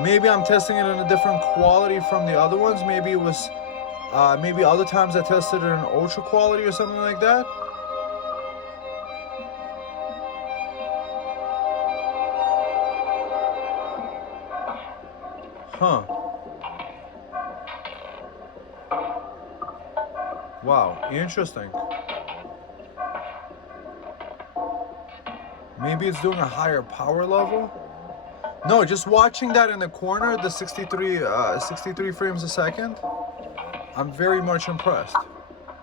Maybe I'm testing it in a different quality from the other ones. Maybe it was, maybe other times I tested it in ultra quality or something like that. Huh. Wow, interesting. Maybe it's doing a higher power level? No, just watching that in the corner, the 63 frames a second, I'm very much impressed.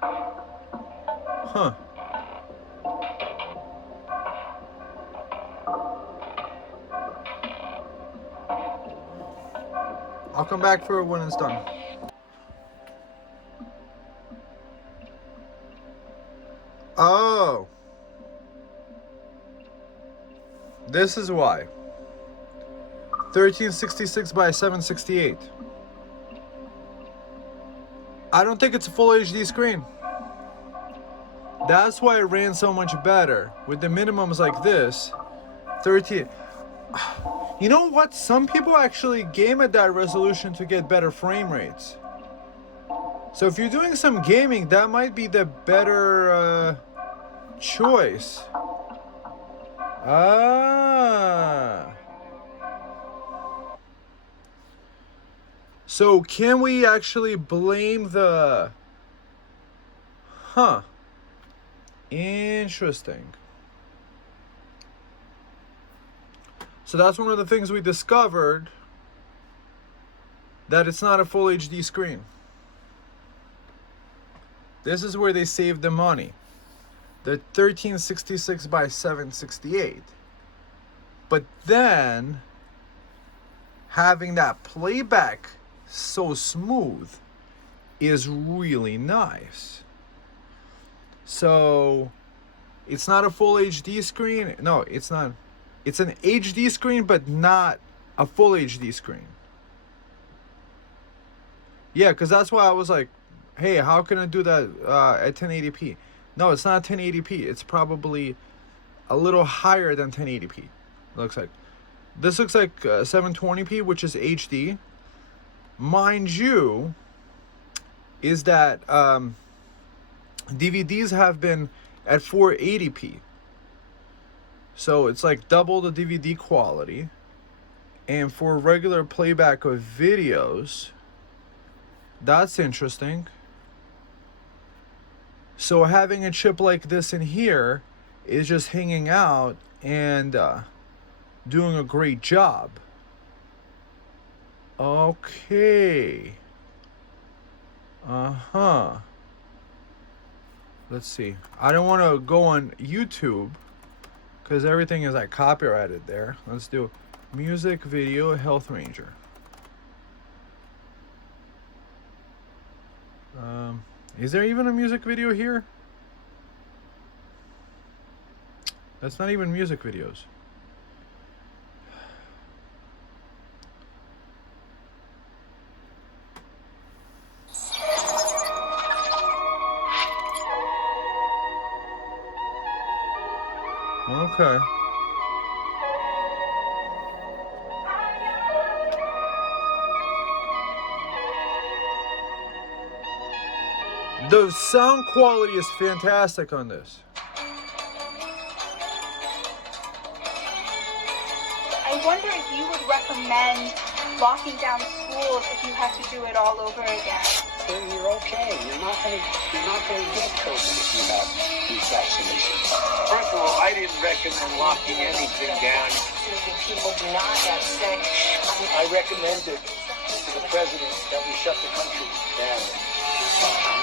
Huh. I'll come back for it when it's done. Oh. This is why. 1366 by 768. I don't think it's a full HD screen. That's why it ran so much better. With the minimums like this, 13. You know what? Some people actually game at that resolution to get better frame rates. So if you're doing some gaming, that might be the better choice. Ah. So can we actually blame the... Huh. Interesting. So that's one of the things we discovered, that it's not a full HD screen. This is where they saved the money. The 1366 by 768. But then having that playback so smooth is really nice. So it's not a full HD screen. No, it's not. It's an HD screen, but not a full HD screen. Yeah, because that's why I was like, hey, how can I do that at 1080p? No, it's not 1080p. It's probably a little higher than 1080p. Looks like. This looks like 720p, which is HD. Mind you, is that DVDs have been at 480p. So it's like double the DVD quality. And for regular playback of videos, that's interesting. So having a chip like this in here is just hanging out and doing a great job. Okay. Let's see. I don't want to go on YouTube because everything is like copyrighted there. Let's do music video Health Ranger. Is there even a music video here? That's not even music videos. Okay. The sound quality is fantastic on this. I wonder if you would recommend locking down schools if you had to do it all over again. Then you're okay. You're not gonna get COVID if you have these vaccinations. First of all, I didn't recommend locking anything down. People do not get sick. I recommended to the president that we shut the country down.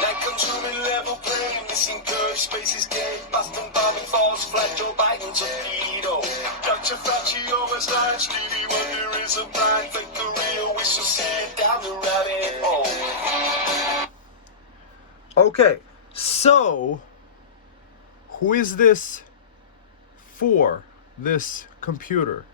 Like a truly level playing, missing good, space is gay, Boston bombing falls, flat Joe Biden torpedo. Dr. Fauci always lied, Stevie Wonder is a blind, fake the real, we shall see it down the rabbit hole. Okay, so who is this for? This computer?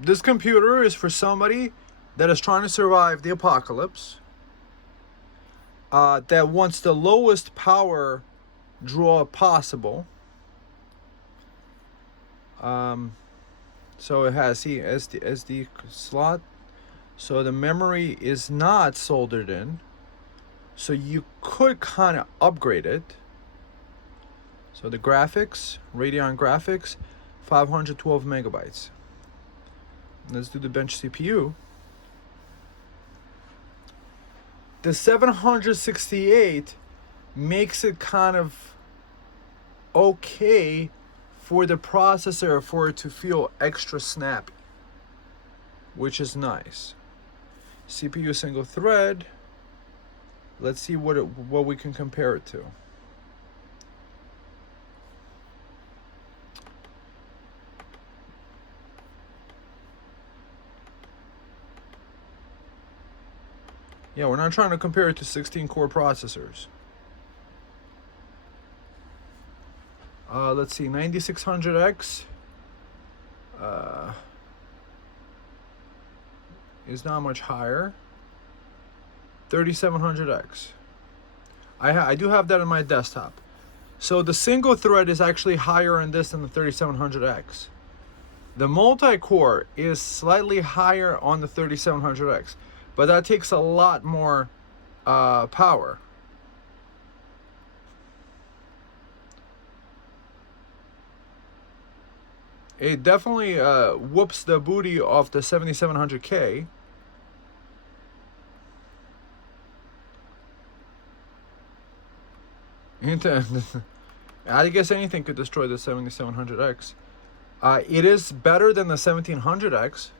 This computer is for somebody that is trying to survive the apocalypse, that wants the lowest power draw possible. So it has the SD slot, so the memory is not soldered in, so you could kind of upgrade it. So the graphics, Radeon graphics, 512 megabytes. Let's do the bench CPU. The 768 makes it kind of okay for the processor, for it to feel extra snappy, which is nice. CPU single thread. Let's see what we can compare it to. Yeah, we're not trying to compare it to 16-core processors. Let's see, 9600X is not much higher. 3700X. I do have that on my desktop. So the single thread is actually higher in this than the 3700X. The multi-core is slightly higher on the 3700X, but that takes a lot more power. It definitely whoops the booty off the 7700K. I guess anything could destroy the 7700X. It is better than the 1700X.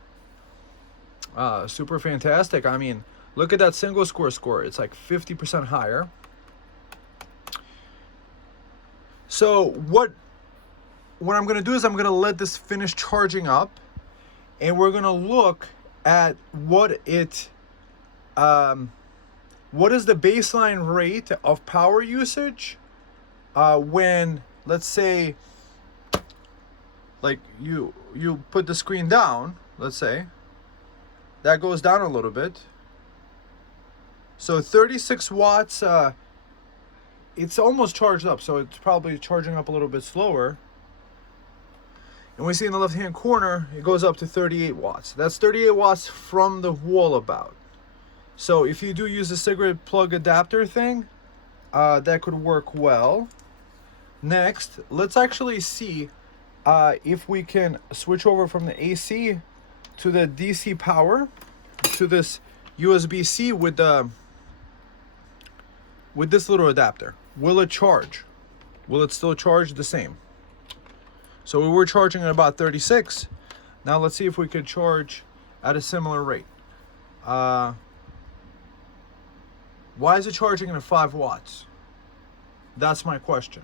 Super fantastic. I mean, look at that single score. It's like 50% higher. So what I'm going to do is I'm going to let this finish charging up, and we're going to look at what is the baseline rate of power usage when, let's say, like you put the screen down, let's say that goes down a little bit. So 36 watts, it's almost charged up, so it's probably charging up a little bit slower. And we see in the left hand corner it goes up to 38 watts. That's 38 watts from the wall about. So if you do use a cigarette plug adapter thing, that could work well. Next, let's actually see if we can switch over from the AC to the DC power to this USB-C with this little adapter. Will it charge? Will it still charge the same? So we were charging at about 36. Now let's see if we could charge at a similar rate. Why is it charging at 5 watts? That's my question.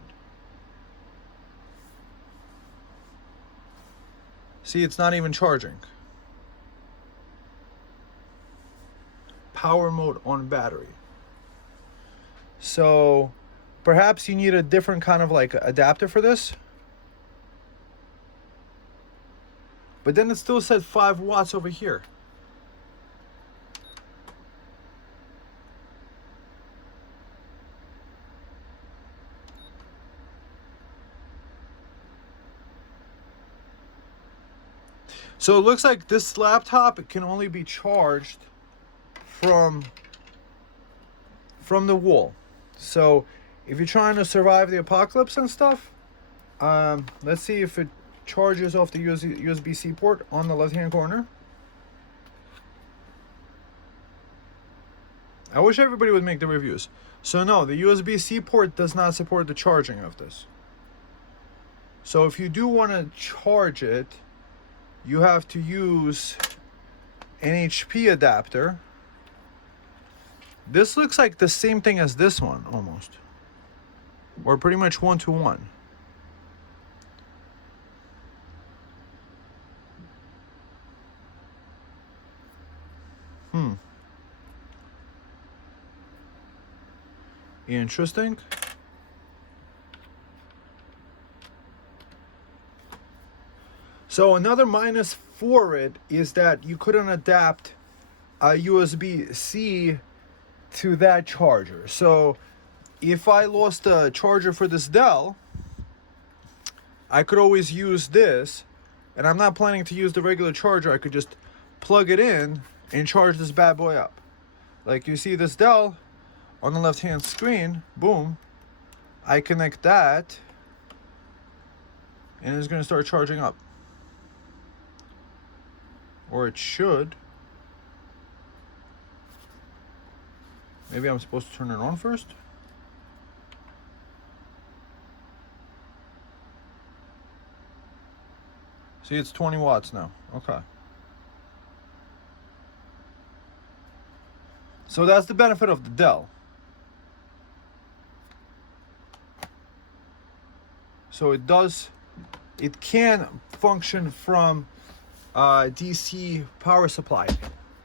See, it's not even charging. Power mode on battery. So perhaps you need a different kind of like adapter for this. But then it still said 5 watts over here. So it looks like this laptop can only be charged from the wall. So if you're trying to survive the apocalypse and stuff, let's see if it charges off the USB-C port on the left-hand corner. I wish everybody would make the reviews. So no, the USB-C port does not support the charging of this. So if you do want to charge it, you have to use an HP adapter. This looks like the same thing as this one, almost. Or pretty much 1-to-1. Interesting. So another minus for it is that you couldn't adapt a USB-C to that charger. So if I lost a charger for this Dell, I could always use this, and I'm not planning to use the regular charger. I could just plug it in and charge this bad boy up. Like you see this Dell on the left hand screen, boom, I connect that and it's going to start charging up. Or it should. Maybe I'm supposed to turn it on first. See, it's 20 watts now. Okay. So that's the benefit of the Dell. So it can function from DC power supply.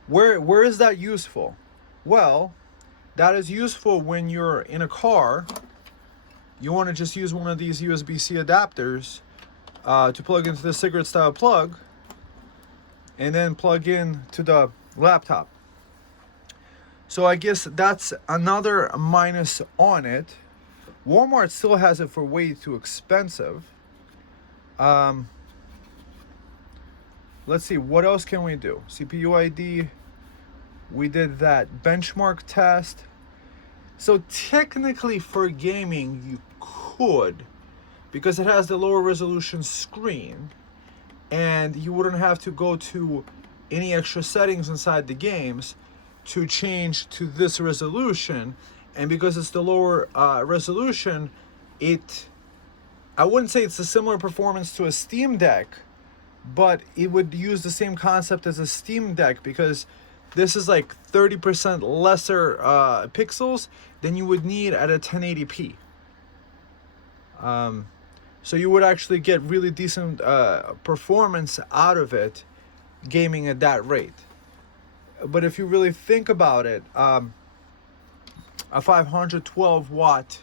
Where is that useful? Well, that is useful when you're in a car. You want to just use one of these USB-C adapters to plug into the cigarette style plug and then plug in to the laptop. So I guess that's another minus on it. Walmart still has it for way too expensive. Let's see, what else can we do? CPU ID, we did that benchmark test. So technically for gaming you could, because it has the lower resolution screen and you wouldn't have to go to any extra settings inside the games to change to this resolution. And because it's the lower resolution, I wouldn't say it's a similar performance to a Steam Deck, but it would use the same concept as a Steam Deck, because this is like 30% lesser pixels than you would need at a 1080p. So you would actually get really decent performance out of it gaming at that rate. But if you really think about it, a 512 watt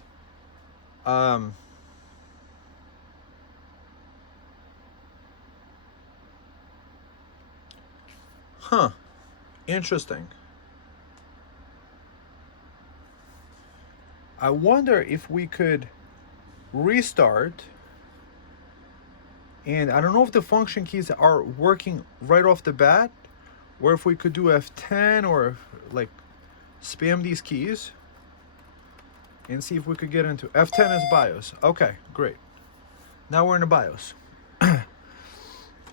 interesting. I wonder if we could restart, and I don't know if the function keys are working right off the bat, or if we could do F10 or like spam these keys and see if we could get into F10 is BIOS. Okay, great. Now we're in the BIOS.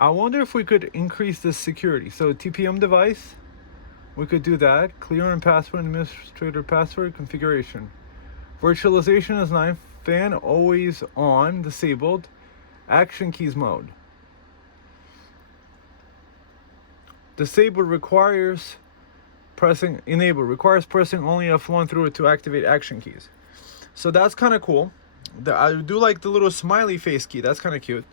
I wonder if we could increase the security. So TPM device, we could do that. Clear and password, administrator password configuration. Virtualization is 9. Fan always on, disabled. Action keys mode. Disabled requires pressing, enable requires pressing only F1 through it to activate action keys. So that's kind of cool. I do like the little smiley face key. That's kind of cute.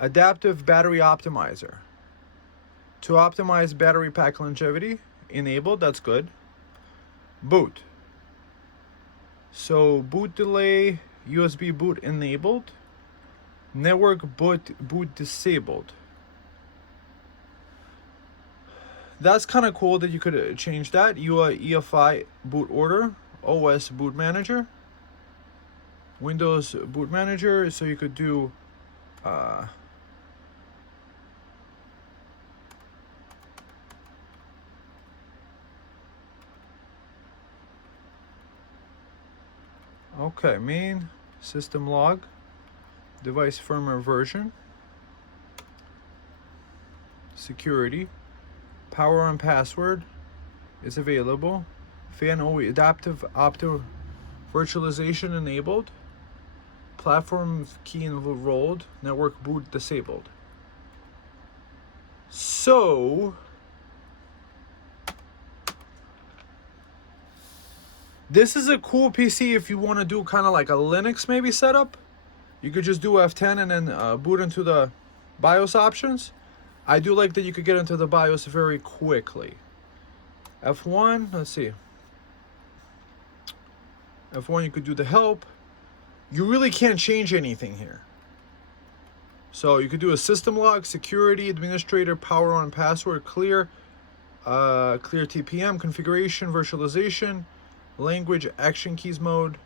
Adaptive battery optimizer. To optimize battery pack longevity, enabled. That's good. Boot. So boot delay, USB boot enabled. Network boot disabled. That's kind of cool that you could change that. EFI boot order, OS boot manager, Windows boot manager. So you could do Okay, main system log, device firmware version, security, power on password is available, fan OE adaptive opto virtualization enabled, platform key enrolled, network boot disabled. So this is a cool PC if you want to do kind of like a Linux maybe setup. You could just do F10 and then boot into the BIOS options. I do like that you could get into the BIOS very quickly. F1, let's see. F1, you could do the help. You really can't change anything here. So you could do a system log, security, administrator, power on, password, clear, clear TPM, configuration, virtualization, language, action keys mode,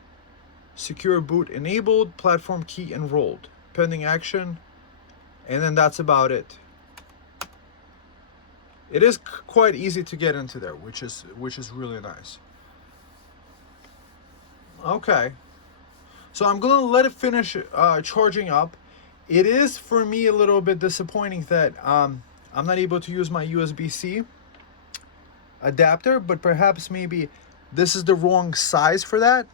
secure boot enabled, platform key enrolled, pending action, and then that's about it. It is quite easy to get into there, which is really nice. Okay, so I'm gonna let it finish charging up. It is for me a little bit disappointing that I'm not able to use my USB-C adapter, but perhaps maybe this is the wrong size for that,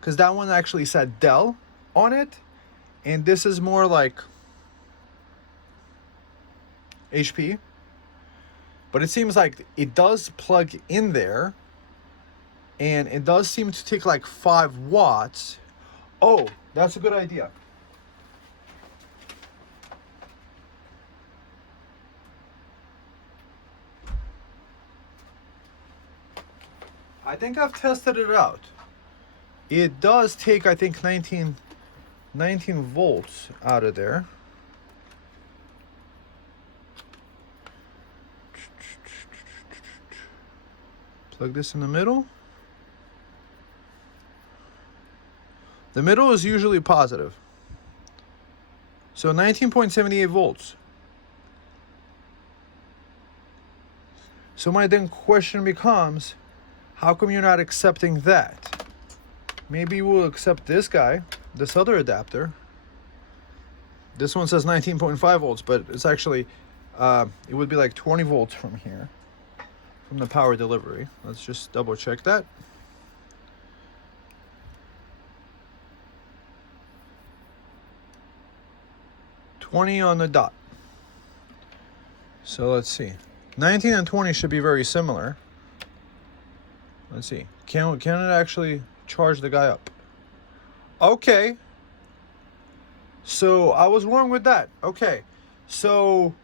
because that one actually said Dell on it, and this is more like HP. But it seems like it does plug in there, and it does seem to take like 5 watts. Oh, that's a good idea. I think I've tested it out. It does take, I think, 19 volts out of there. Plug this in the middle. The middle is usually positive. So 19.78 volts. So my then question becomes, how come you're not accepting that? Maybe we'll accept this guy, this other adapter. This one says 19.5 volts, but it's actually, it would be like 20 volts from here, from the power delivery. Let's just double check that. $20 on the dot. So let's see. 19 and 20 should be very similar. Let's see. Can it actually charge the guy up? Okay. So I was wrong with that. Okay. So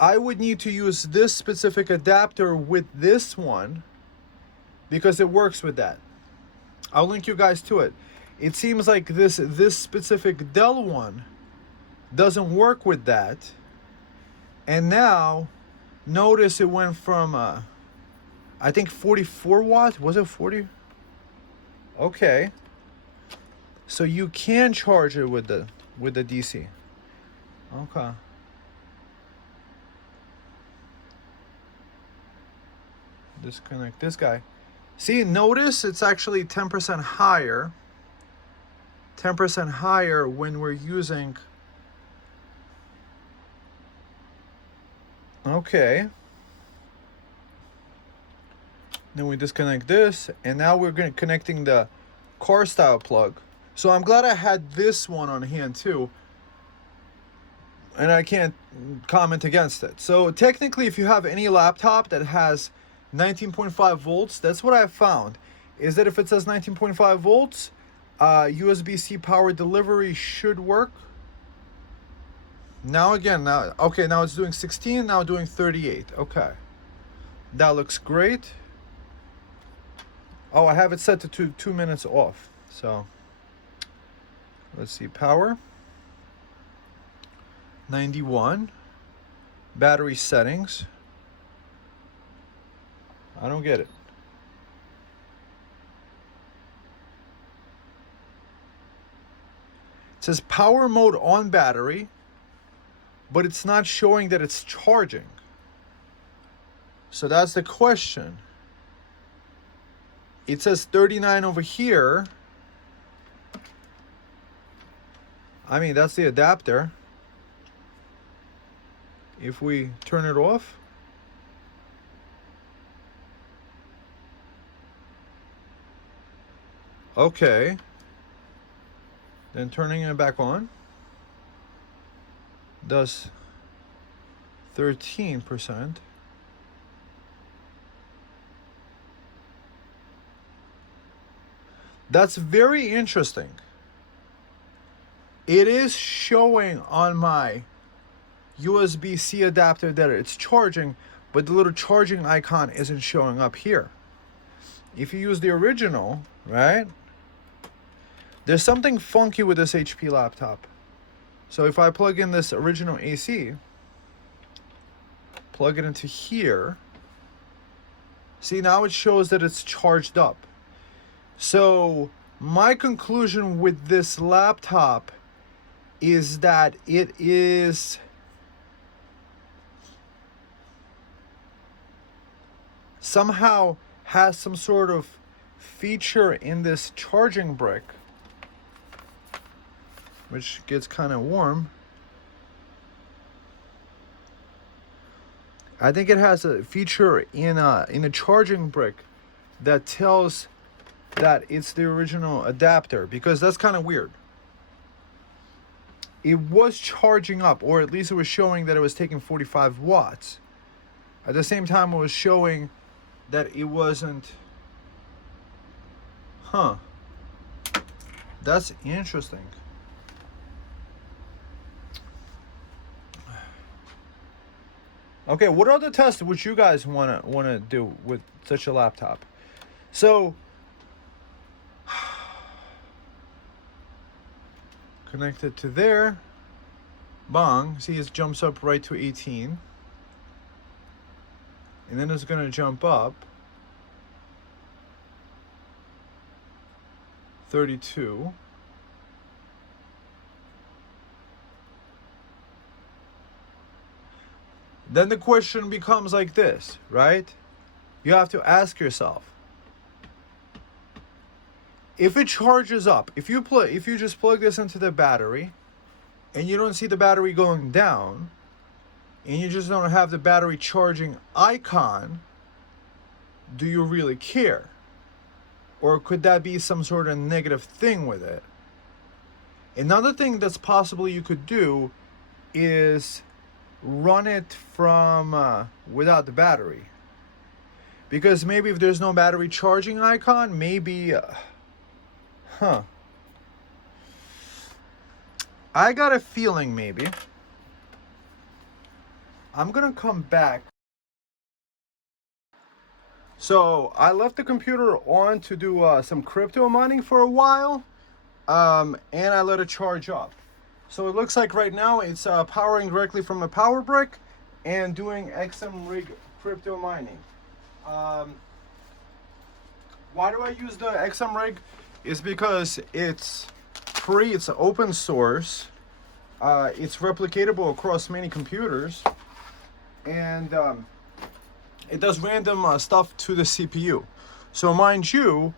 I would need to use this specific adapter with this one because it works with that. I'll link you guys to it. It seems like this specific Dell one doesn't work with that. And now notice it went from I think 44 watts. Was it 40? Okay. So you can charge it with the DC. Okay. Disconnect this guy. See, notice it's actually 10% higher. 10% higher when we're using. Okay. Then we disconnect this, and now we're connecting the car style plug. So I'm glad I had this one on hand too, and I can't comment against it. So technically, if you have any laptop that has 19.5 volts, that's what I've found, is that if it says 19.5 volts, USB-C power delivery should work. Now it's doing 16, now doing 38. Okay. That looks great. Oh, I have it set to 2 minutes off. So let's see, power 91, battery settings. I don't get it. It says power mode on battery, but it's not showing that it's charging. So that's the question. It says 39 over here, I mean, that's the adapter. If we turn it off, okay, then turning it back on does 13%. That's very interesting. It is showing on my USB-C adapter that it's charging, but the little charging icon isn't showing up here. If you use the original, right, there's something funky with this HP laptop. So if I plug in this original AC, plug it into here, see, now it shows that it's charged up. So my conclusion with this laptop is that it is somehow has some sort of feature in this charging brick, which gets kind of warm. I think it has a feature in a charging brick that tells that it's the original adapter, because that's kind of weird. It was charging up, or at least it was showing that it was taking 45 watts. At the same time, it was showing that it wasn't. Huh. That's interesting. Okay, what other tests would you guys wanna do with such a laptop? So connect it to there. Bong. See, it jumps up right to 18. And then it's gonna jump up 32. Then the question becomes like this, right? You have to ask yourself, if it charges up, if you just plug this into the battery and you don't see the battery going down, and you just don't have the battery charging icon, do you really care? Or could that be some sort of negative thing with it? Another thing that's possibly you could do is run it from without the battery. Because maybe if there's no battery charging icon, maybe I got a feeling maybe I'm gonna come back. So I left the computer on to do some crypto mining for a while, and I let it charge up. So it looks like right now it's powering directly from a power brick and doing XMRIG crypto mining. Why do I use the XMRIG? Is because it's free, it's open source, it's replicatable across many computers, and it does random stuff to the CPU. So mind you,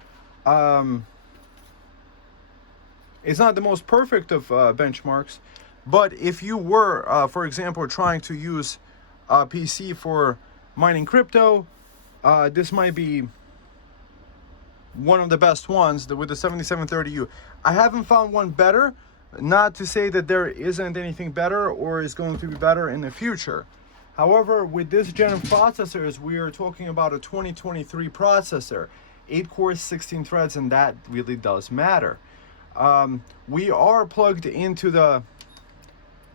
it's not the most perfect of benchmarks, but if you were, for example, trying to use a PC for mining crypto, this might be one of the best ones with the 7730U. I haven't found one better, not to say that there isn't anything better or is going to be better in the future. However, with this gen of processors, we are talking about a 2023 processor, 8 cores, 16 threads, and that really does matter. We are plugged into the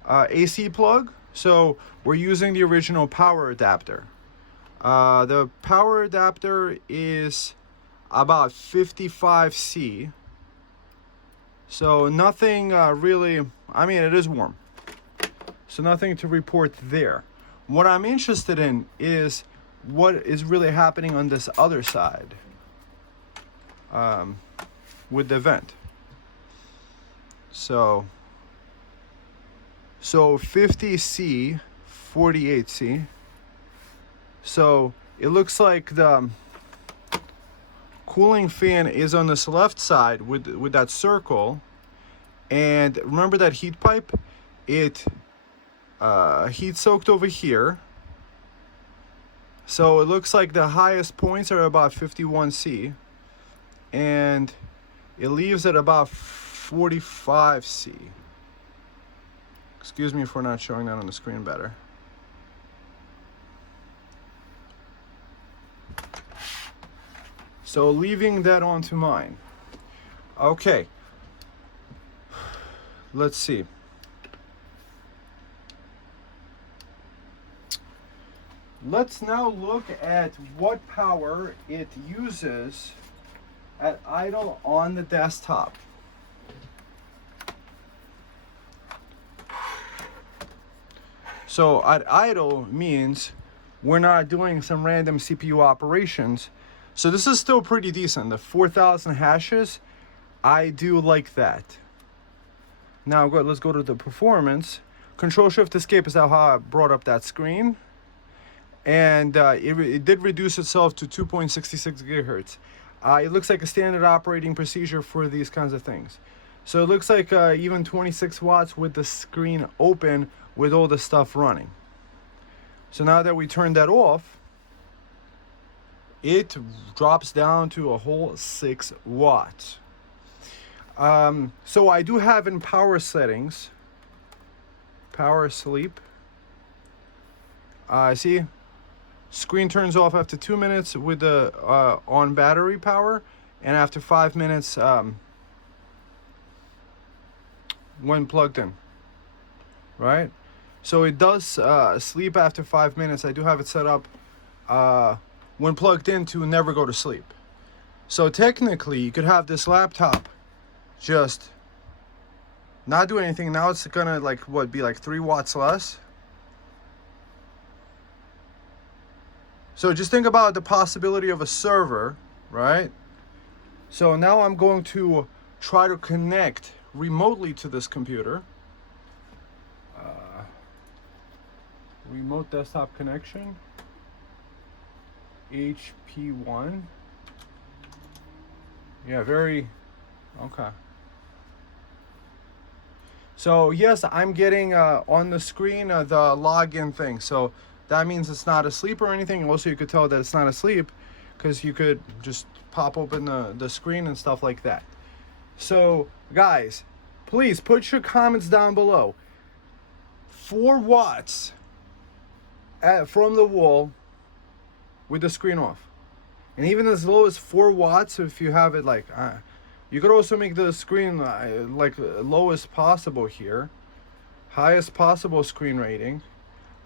AC plug, so we're using the original power adapter. The power adapter is about 55C, so nothing really, I mean, it is warm, so nothing to report there. What I'm interested in is what is really happening on this other side with the vent. So 50C, 48C. So it looks like the cooling fan is on this left side with that circle, And remember that heat pipe? It heat soaked over here. So it looks like the highest points are about 51C. And it leaves at about 45C. Excuse me for not showing that on the screen better. So leaving that onto mine. Okay. Let's see. Let's now look at what power it uses at idle on the desktop. So at idle means we're not doing some random CPU operations. So this is still pretty decent. The 4,000 hashes, I do like that. Now let's go to the performance. Control-Shift-Escape is how I brought up that screen. And it did reduce itself to 2.66 gigahertz. It looks like a standard operating procedure for these kinds of things. So it looks like even 26 watts with the screen open with all the stuff running. So now that we turn that off, it drops down to a whole 6 watts. So I do have in power settings, power sleep. See, screen turns off after 2 minutes with the on battery power, and after 5 minutes when plugged in. Right? So it does sleep after 5 minutes. I do have it set up when plugged in to never go to sleep. So technically, you could have this laptop just not do anything. Now it's gonna be like 3 watts less. So just think about the possibility of a server, right? So now I'm going to try to connect remotely to this computer. Remote desktop connection. HP1. Yeah, very okay. So yes, I'm getting on the screen the login thing. So that means it's not asleep or anything. Also, you could tell that it's not asleep because you could just pop open the screen and stuff like that. So guys, please put your comments down below. 4 watts from the wall with the screen off. And even as low as 4 watts, if you have it you could also make the screen lowest possible here. Highest possible screen rating.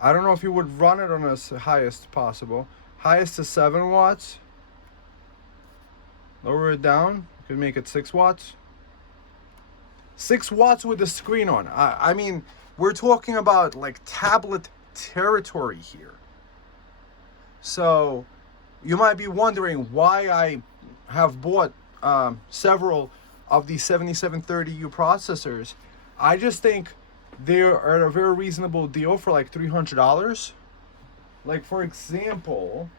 I don't know if you would run it on as highest possible. Highest is 7 watts. Lower it down. You could make it 6 watts. 6 watts with the screen on. I mean, we're talking about tablet territory here. So you might be wondering why I have bought several of these 7730U processors. I just think they are a very reasonable deal for $300. For example,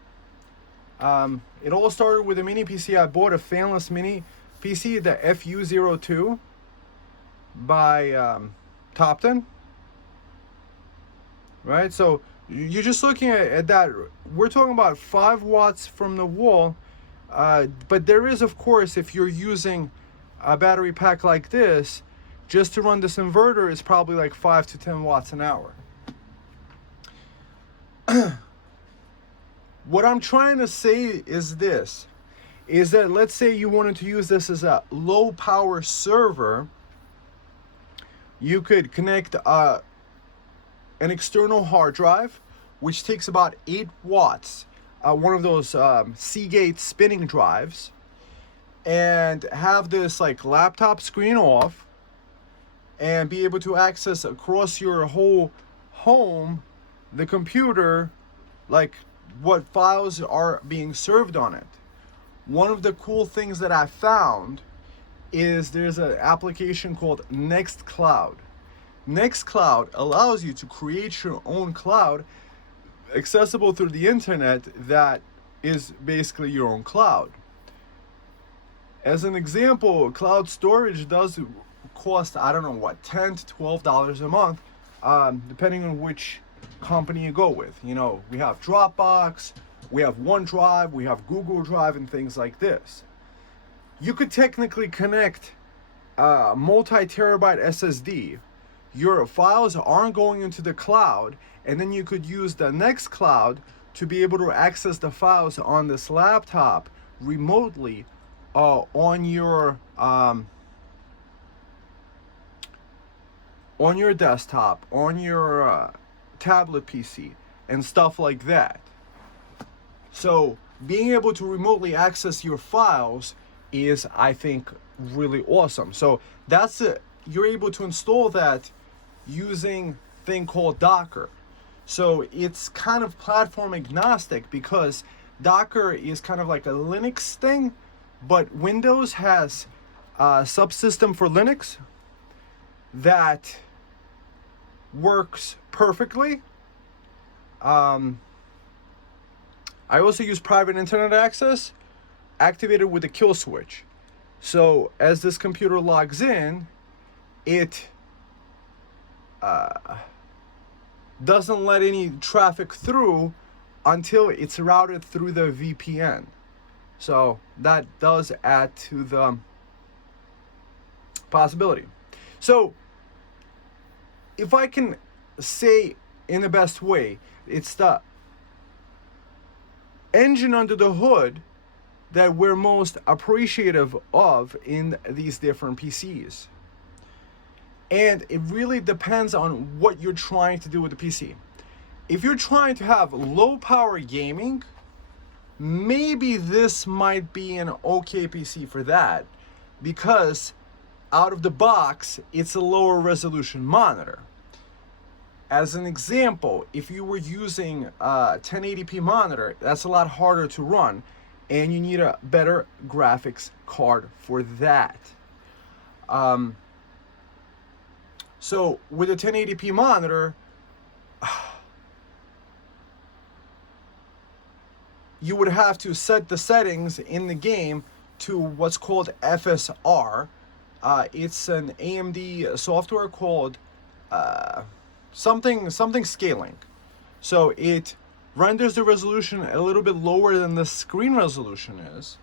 it all started with a mini PC. I bought a fanless mini PC, the FU02 by Topton. Right, so you're just looking at that. We're talking about 5 watts from the wall, but there is, of course, if you're using a battery pack like this, just to run this inverter is probably 5 to 10 watts an hour. What I'm trying to say is this, is that let's say you wanted to use this as a low power server, you could connect an external hard drive, which takes about 8 watts, one of those Seagate spinning drives, and have this laptop screen off and be able to access across your whole home the computer, what files are being served on it. One of the cool things that I found is there's an application called Nextcloud. Nextcloud allows you to create your own cloud accessible through the internet that is basically your own cloud. As an example, cloud storage does cost, I don't know what, $10 to $12 a month, depending on which company you go with. You know, we have Dropbox, we have OneDrive, we have Google Drive, and things like this. You could technically connect a multi-terabyte SSD. Your files aren't going into the cloud, and then you could use the next cloud to be able to access the files on this laptop remotely on your desktop, on your tablet PC, and stuff like that. So being able to remotely access your files is, I think, really awesome. So that's it. You're able to install that using a thing called Docker. So it's kind of platform agnostic, because Docker is kind of like a Linux thing, but Windows has a subsystem for Linux that works perfectly. I also use private internet access activated with a kill switch. So as this computer logs in, it doesn't let any traffic through until it's routed through the VPN. So that does add to the possibility. So if I can say in the best way, it's the engine under the hood that we're most appreciative of in these different PCs. And it really depends on what you're trying to do with the PC. If you're trying to have low power gaming, maybe this might be an okay PC for that, because out of the box, it's a lower resolution monitor. As an example, if you were using a 1080p monitor, that's a lot harder to run, and you need a better graphics card for that. So with a 1080p monitor, you would have to set the settings in the game to what's called FSR. It's an AMD software called something scaling. So it renders the resolution a little bit lower than the screen resolution is,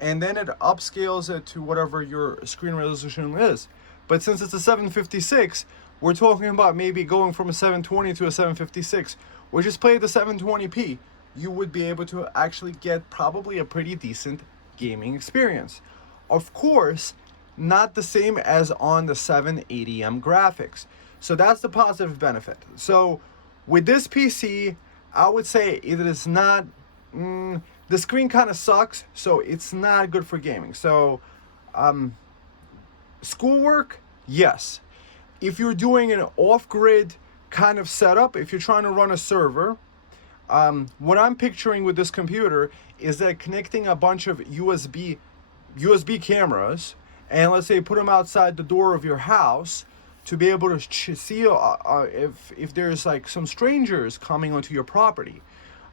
and then it upscales it to whatever your screen resolution is. But since it's a 756, we're talking about maybe going from a 720 to a 756, or just play the 720p. You would be able to actually get probably a pretty decent gaming experience. Of course, not the same as on the 780M graphics. So that's the positive benefit. So with this PC, I would say it is not, the screen kind of sucks, so it's not good for gaming. So schoolwork, yes. If you're doing an off-grid kind of setup, if you're trying to run a server, what I'm picturing with this computer is that connecting a bunch of USB cameras, and let's say put them outside the door of your house to be able to see if there's like some strangers coming onto your property.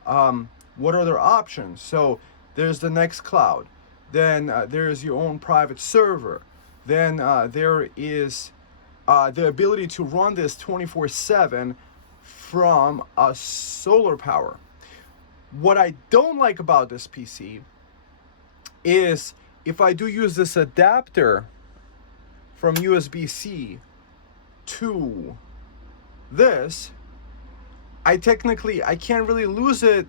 What are their options? So there's the Nextcloud, then there's your own private server, then there is the ability to run this 24/7 from a solar power. What I don't like about this PC is if I do use this adapter from USB-C to this, I can't really lose it.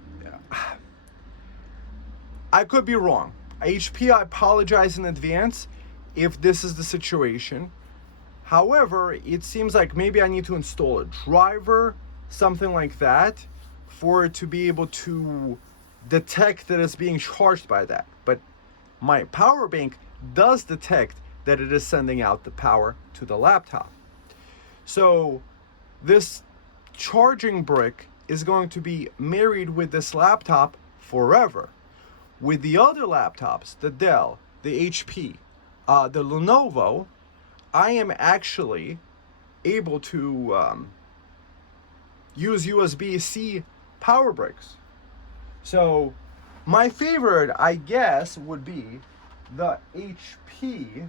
I could be wrong. HP, I apologize in advance if this is the situation. However, it seems like maybe I need to install a driver, something like that, for it to be able to detect that it's being charged by that. But my power bank does detect that it is sending out the power to the laptop. So this charging brick is going to be married with this laptop forever. With the other laptops, the Dell, the HP, the Lenovo, I am actually able to use USB-C power bricks. So my favorite, I guess, would be the HP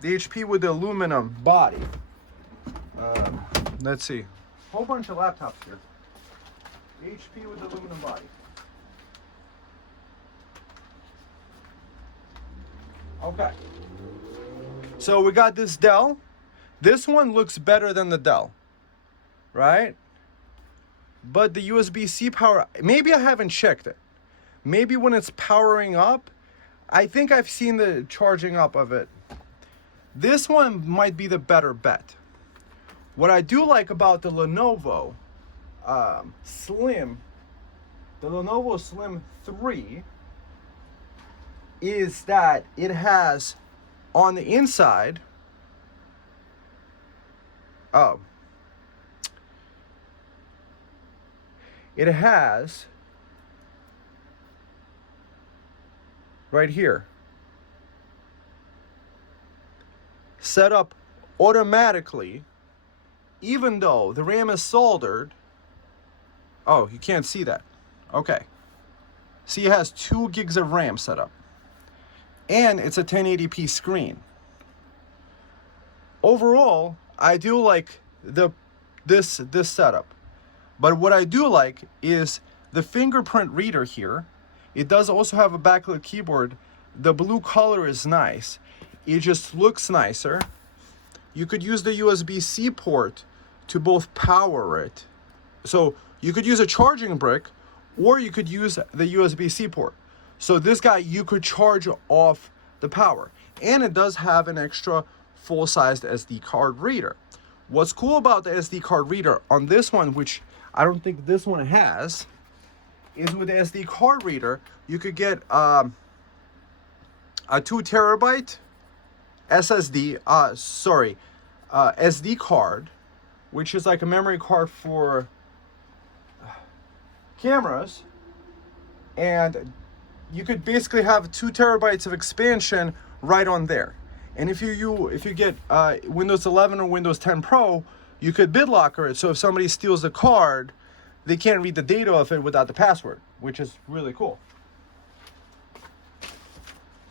The HP with the aluminum body. Let's see. Whole bunch of laptops here. HP with the aluminum body. Okay. So we got this Dell. This one looks better than the Dell, right? But the USB-C power, maybe I haven't checked it. Maybe when it's powering up, I think I've seen the charging up of it. This one might be the better bet. What I do like about the Lenovo Slim, the Lenovo Slim 3, is that it has on the inside, it has right here set up automatically, even though the RAM is soldered. Oh, you can't see that. Okay. See, it has 2 gigs of RAM set up. And it's a 1080p screen. Overall, I do like this setup. But what I do like is the fingerprint reader here. It does also have a backlit keyboard. The blue color is nice. It just looks nicer. You could use the USB-C port to both power it. So you could use a charging brick, or you could use the USB-C port. So this guy, you could charge off the power. And it does have an extra full-sized SD card reader. What's cool about the SD card reader on this one, which I don't think this one has, is with the SD card reader, you could get a 2 terabyte SD card, which is like a memory card for cameras, and you could basically have 2 terabytes of expansion right on there. And if you get Windows 11 or Windows 10 Pro, you could BitLocker it, so if somebody steals the card, they can't read the data of it without the password, which is really cool.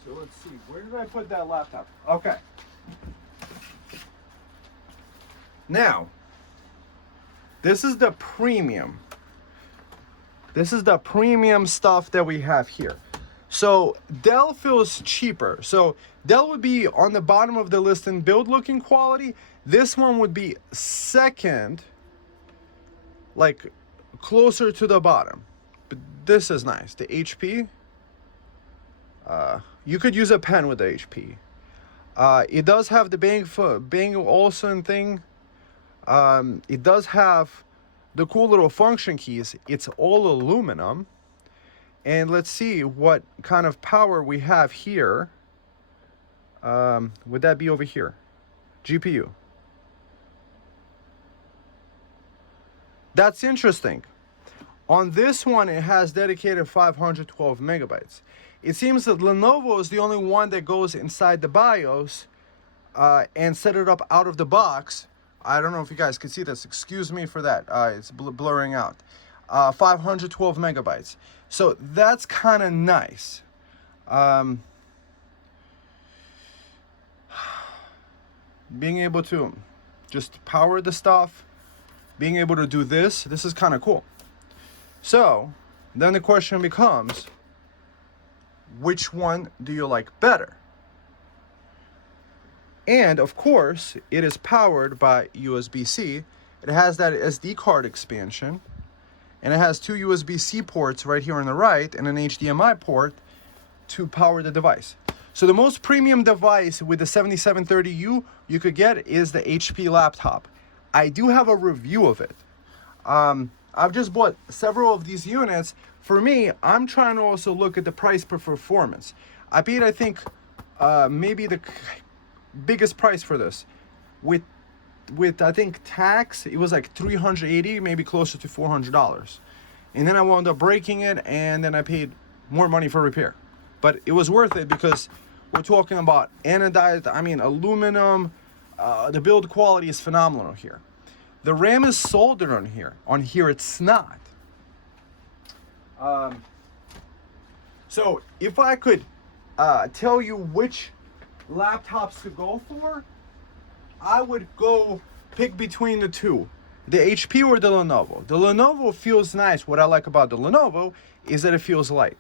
So let's see, where did I put that laptop? Okay. Now, this is the premium. This is the premium stuff that we have here. So Dell feels cheaper. So Dell would be on the bottom of the list in build looking quality. This one would be second, like closer to the bottom. But this is nice. The HP. You could use a pen with the HP. It does have the Bang Olufsen thing. It does have the cool little function keys. It's all aluminum. And let's see what kind of power we have here. Would that be over here? GPU. That's interesting. On this one, it has dedicated 512 megabytes. It seems that Lenovo is the only one that goes inside the BIOS and set it up out of the box. I don't know if you guys can see this. Excuse me for that. It's blurring out. 512 megabytes. So that's kind of nice. Being able to just power the stuff, being able to do this is kind of cool. So then the question becomes, which one do you like better? And of course, it is powered by USB-C. It has that SD card expansion, and it has 2 USB-C ports right here on the right and an HDMI port to power the device. So the most premium device with the 7730U you could get is the HP laptop. I do have a review of it. I've just bought several of these units. For me, I'm trying to also look at the price per performance. I paid, I think, maybe the biggest price for this. With I think tax, it was like $380, maybe closer to $400. And then I wound up breaking it, and then I paid more money for repair. But it was worth it because we're talking about anodized, aluminum. The build quality is phenomenal here. The RAM is soldered on here. On here, it's not. So if I could tell you which laptops to go for, I would go pick between the two, the HP or the Lenovo. The Lenovo feels nice. What I like about the Lenovo is that it feels light.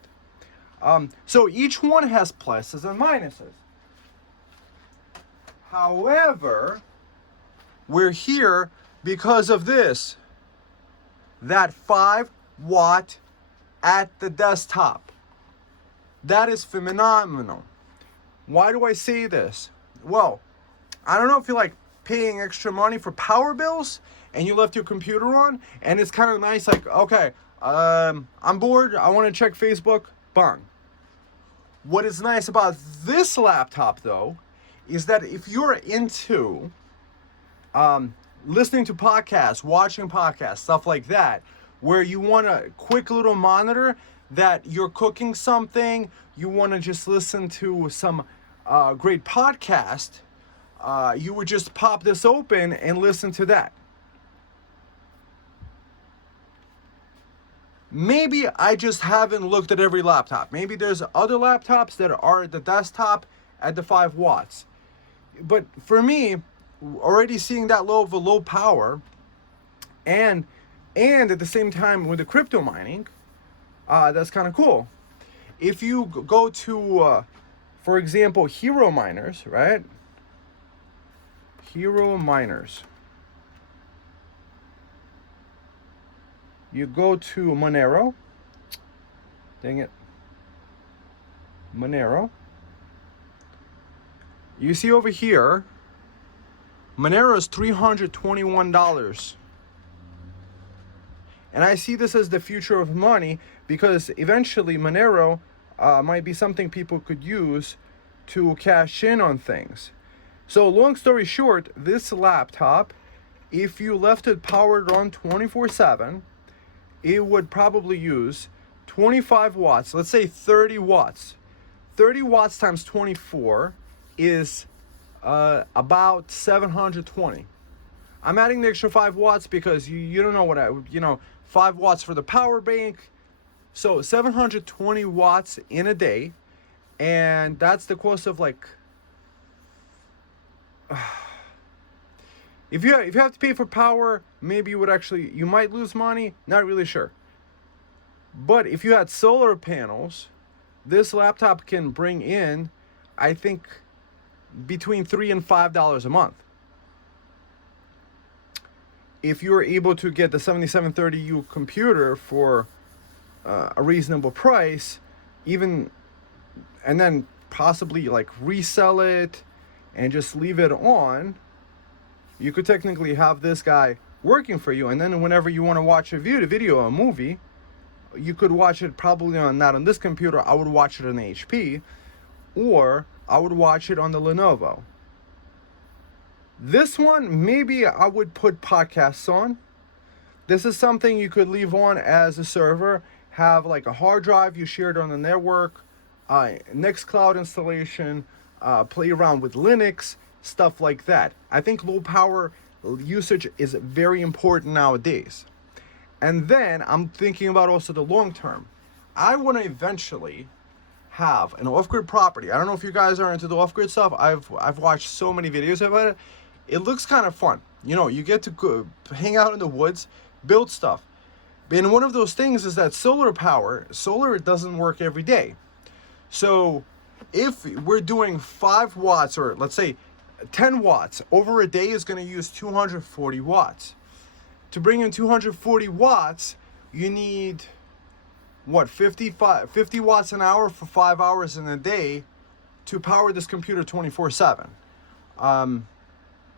So each one has pluses and minuses. However, we're here because of this, that 5-watt at the desktop. That is phenomenal. Why do I say this? Well, I don't know if you like paying extra money for power bills and you left your computer on and it's kind of nice, like, okay, I'm bored, I want to check Facebook, bang. What is nice about this laptop though is that if you're into listening to podcasts, watching podcasts, stuff like that, where you want a quick little monitor that you're cooking something, you want to just listen to some great podcast, you would just pop this open and listen to that. Maybe I just haven't looked at every laptop. Maybe there's other laptops that are at the desktop at the 5 watts. But for me, already seeing that low power and at the same time with the crypto mining, that's kind of cool. If you go to, for example, Hero Miners, right? Hero Miners. You go to Monero. Dang it. Monero. You see over here, Monero is $321. And I see this as the future of money because eventually Monero might be something people could use to cash in on things. So long story short, this laptop, if you left it powered on 24/7, it would probably use 25 watts, let's say 30 watts. 30 watts times 24 is about 720. I'm adding the extra 5 watts because you don't know what 5 watts for the power bank. So 720 watts in a day, and that's the cost of like, if you have to pay for power, maybe you might lose money, not really sure. But if you had solar panels, this laptop can bring in, I think, between $3 and $5 a month. If you're able to get the 7730U computer for a reasonable price, and then possibly like resell it and just leave it on, you could technically have this guy working for you. And then whenever you want to watch a video, a movie, you could watch it probably not on this computer. I would watch it on HP, or I would watch it on the Lenovo. This one, maybe I would put podcasts on. This is something you could leave on as a server, have like a hard drive you shared on the network, Nextcloud installation, play around with Linux, stuff like that. I think low power usage is very important nowadays. And then I'm thinking about also the long term. I want to eventually have an off-grid property. I don't know if you guys are into the off-grid stuff. I've watched so many videos about it. It looks kind of fun. You get to go hang out in the woods, build stuff. And one of those things is that solar doesn't work every day. So if we're doing 5 watts, or let's say 10 watts over a day, is going to use 240 watts. To bring in 240 watts, you need, 50 watts an hour for 5 hours in a day to power this computer 24/7,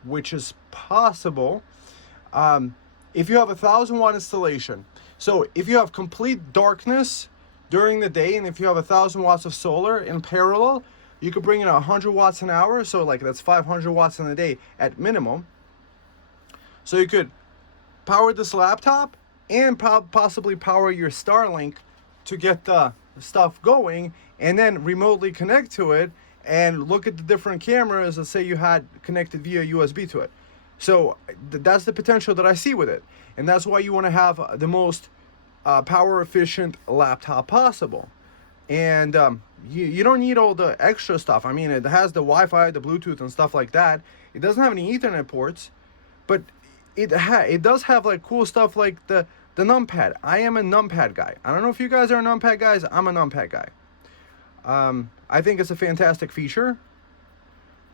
which is possible if you have a 1,000-watt installation. So if you have complete darkness during the day, and if you have 1,000 watts of solar in parallel, you could bring in 100 watts an hour. So like that's 500 watts in a day at minimum. So you could power this laptop and possibly power your Starlink to get the stuff going, and then remotely connect to it and look at the different cameras. Let's say you had connected via USB to it. So that's the potential that I see with it. And that's why you want to have the most power efficient laptop possible. And You don't need all the extra stuff. I mean, it has the Wi-Fi, the Bluetooth, and stuff like that. It doesn't have any Ethernet ports, but it does have like cool stuff like the numpad. I am a numpad guy. I don't know if you guys are numpad guys. I'm a numpad guy. I think it's a fantastic feature.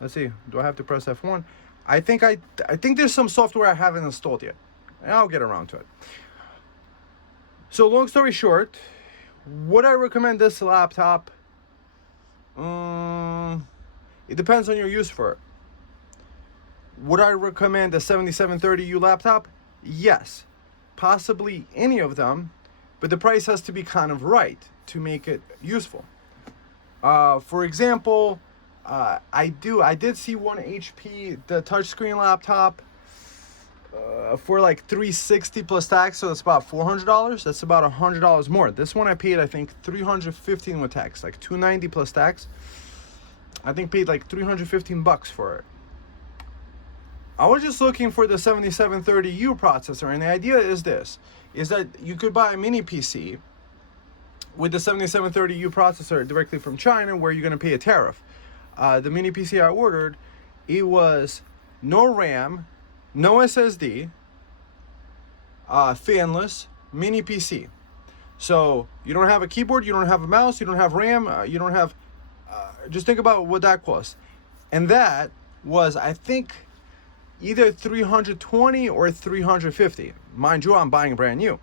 Let's see. Do I have to press F1? I think there's some software I haven't installed yet. I'll get around to it. So long story short, would I recommend this laptop? It depends on your use for it. Would I recommend a 7730U laptop? Yes. Possibly any of them, but the price has to be kind of right to make it useful. For example, I did see one HP, the touchscreen laptop, for like $360 plus tax, so that's about $400. That's about $100 more. This one I paid, I think, $315 with tax, like $290 plus tax. I think paid like $315 for it. I was just looking for the 7730U processor, and the idea is this: is that you could buy a mini PC with the 7730U processor directly from China, where you're going to pay a tariff. The mini PC I ordered, it was no RAM, no SSD, fanless, mini PC. So you don't have a keyboard, you don't have a mouse, you don't have RAM, you don't have... just think about what that cost. And that was, I think, either $320 or $350. Mind you, I'm buying brand new.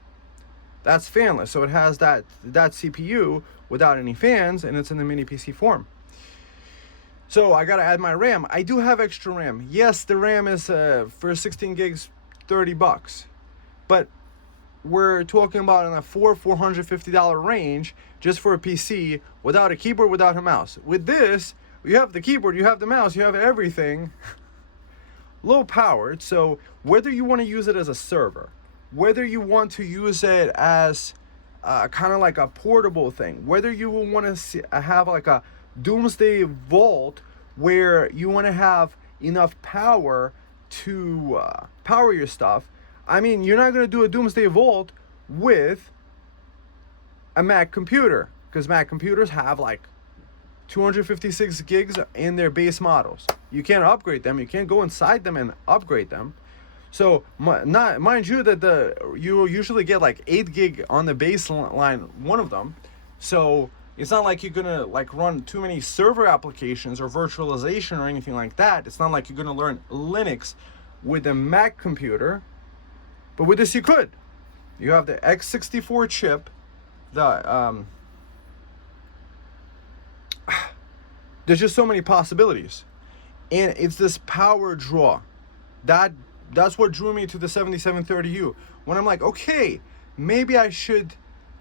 That's fanless, so it has that CPU without any fans, and it's in the mini PC form. So I gotta add my RAM. I do have extra RAM. Yes, the RAM is for 16 gigs, $30, but we're talking about in a $450 range just for a PC without a keyboard, without a mouse. With this, you have the keyboard, you have the mouse, you have everything. Low powered, so whether you want to use it as a server, whether you want to use it as kind of like a portable thing, whether you will want to have like a doomsday vault where you want to have enough power to power your stuff. I mean, you're not going to do a doomsday vault with a Mac computer, because Mac computers have like 256 gigs in their base models. You can't upgrade them. You can't go inside them and upgrade them. So mind you that you will usually get like 8 gig on the baseline, one of them. So it's not like you're gonna like run too many server applications or virtualization or anything like that. It's not like you're gonna learn Linux with a Mac computer. But with this you could. You have the X64 chip, there's just so many possibilities, and it's this power draw that's what drew me to the 7730U. When I'm like, okay, maybe I should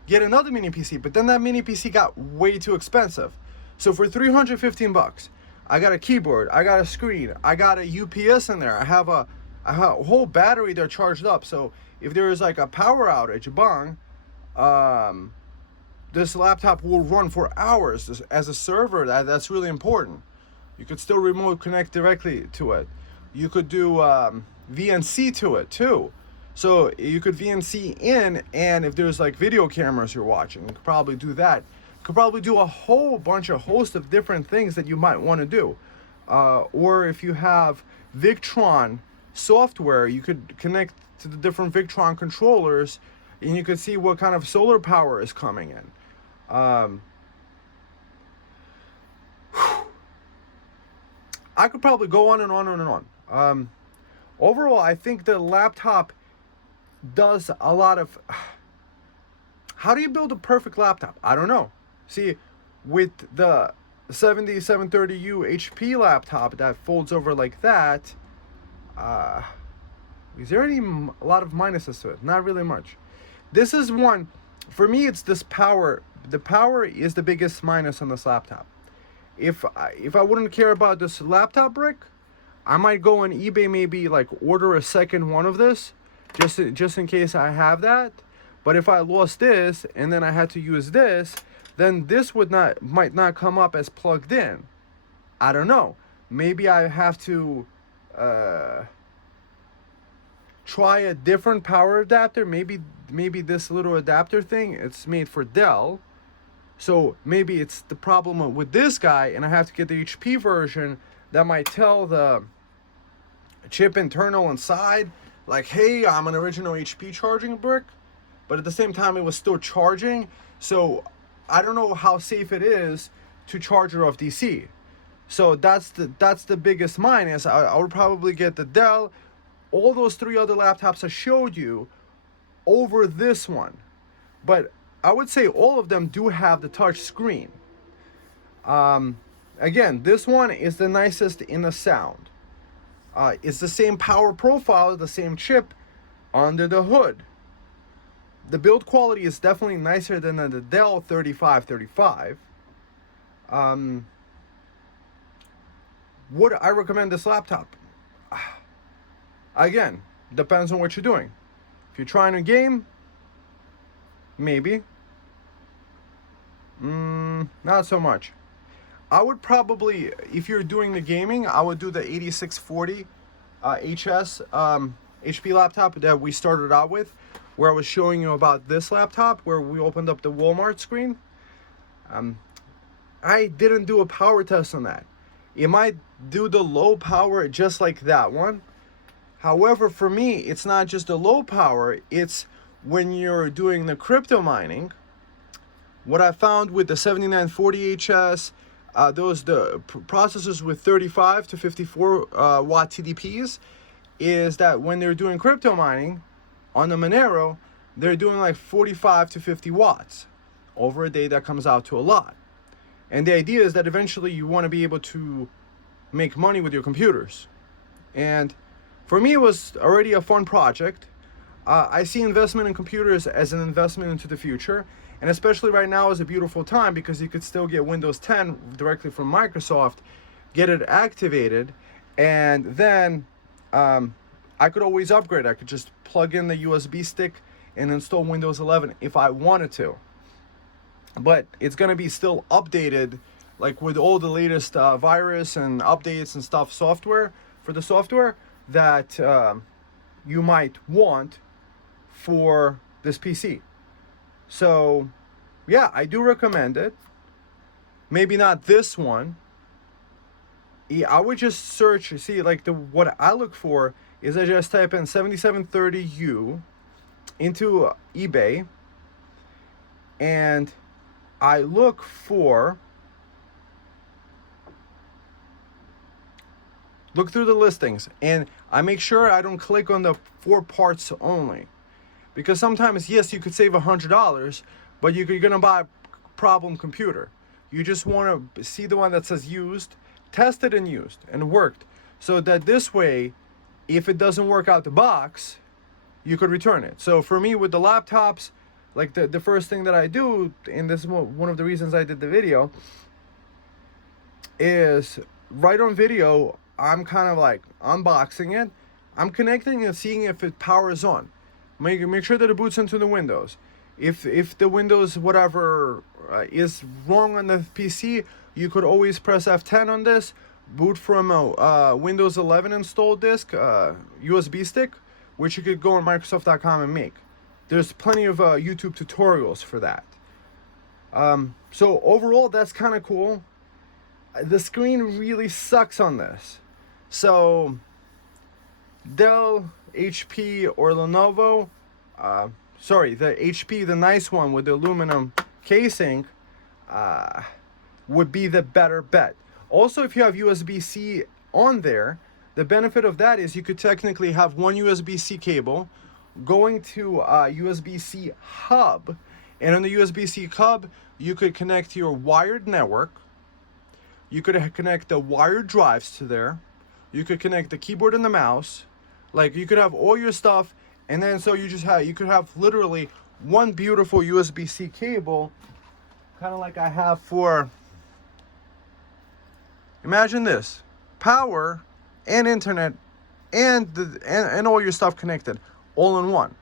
get another mini PC, but then that mini PC got way too expensive. So for $315, I got a keyboard, I got a screen, I got a UPS in there, I have a whole battery there charged up. So if there is like a power outage, this laptop will run for hours as a server. That's really important. You could still remote connect directly to it. You could do VNC to it too. So you could VNC in, and if there's like video cameras you're watching, you could probably do that. You could probably do a whole host of different things that you might want to do. Or if you have Victron software, you could connect to the different Victron controllers, and you could see what kind of solar power is coming in. I could probably go on and on and on. Overall, I think the laptop does a lot of... How do you build a perfect laptop? I don't know. See, with the 7730U HP laptop that folds over like that, is there a lot of minuses to it? Not really much. This is one, for me, it's this power. The power is the biggest minus on this laptop. If I wouldn't care about this laptop brick, I might go on eBay, maybe like order a second one of this, just in case I have that. But if I lost this and then I had to use this, then this might not come up as plugged in. I don't know. Maybe I have to try a different power adapter. Maybe this little adapter thing, it's made for Dell. So maybe it's the problem with this guy, and I have to get the HP version that might tell the chip internal inside, like, hey, I'm an original HP charging brick, but at the same time, it was still charging. So I don't know how safe it is to charge it off DC. So that's the biggest minus. I would probably get the Dell, all those 3 other laptops I showed you, over this one. But I would say all of them do have the touch screen. Again, this one is the nicest in the sound. It's the same power profile, the same chip under the hood. The build quality is definitely nicer than the Dell 3535. Would I recommend this laptop? Again, depends on what you're doing. If you're trying to game, maybe. Not so much. I would probably, if you're doing the gaming, I would do the 8640 HS HP laptop that we started out with, where I was showing you about this laptop, where we opened up the Walmart screen. I didn't do a power test on that. It might do the low power just like that one. However, for me, it's not just the low power, it's when you're doing the crypto mining. What I found with the 7940 HS, the processors with 35 to 54 watt TDPs, is that when they're doing crypto mining on the Monero, they're doing like 45 to 50 watts. Over a day, that comes out to a lot. And the idea is that eventually you want to be able to make money with your computers. And for me, it was already a fun project. I see investment in computers as an investment into the future. And especially right now is a beautiful time because you could still get Windows 10 directly from Microsoft, get it activated, and then I could always upgrade. I could just plug in the USB stick and install Windows 11 if I wanted to. But it's going to be still updated, like with all the latest virus and updates and stuff, software that you might want for this PC. So yeah, I do recommend it. Maybe not this one. I would just search, see, like what I look for is I just type in 7730U into eBay, and I look through the listings, and I make sure I don't click on the 4 parts only, because sometimes, yes, you could save $100, but you're gonna buy a problem computer. You just want to see the one that says used, tested and used and worked, so that this way, if it doesn't work out the box, you could return it. So for me with the laptops, like the first thing that I do, and this is one of the reasons I did the video, is right on video, I'm kind of like unboxing it. I'm connecting and seeing if it powers on. Make sure that it boots into the Windows. If the Windows whatever is wrong on the PC, you could always press F10 on this, boot from a Windows 11 installed disk, USB stick, which you could go on Microsoft.com and make. There's plenty of YouTube tutorials for that. So overall, that's kind of cool. The screen really sucks on this. So Dell, HP, or Lenovo, the HP, the nice one with the aluminum casing, would be the better bet. Also, if you have USB-C on there, the benefit of that is you could technically have one USB-C cable going to a USB-C hub, and on the USB-C hub, you could connect your wired network. You could connect the wired drives to there. You could connect the keyboard and the mouse. Like, you could have all your stuff, and then so you could have literally one beautiful USB-C cable, kind of like I have for, imagine this, power and internet and all your stuff connected all in one.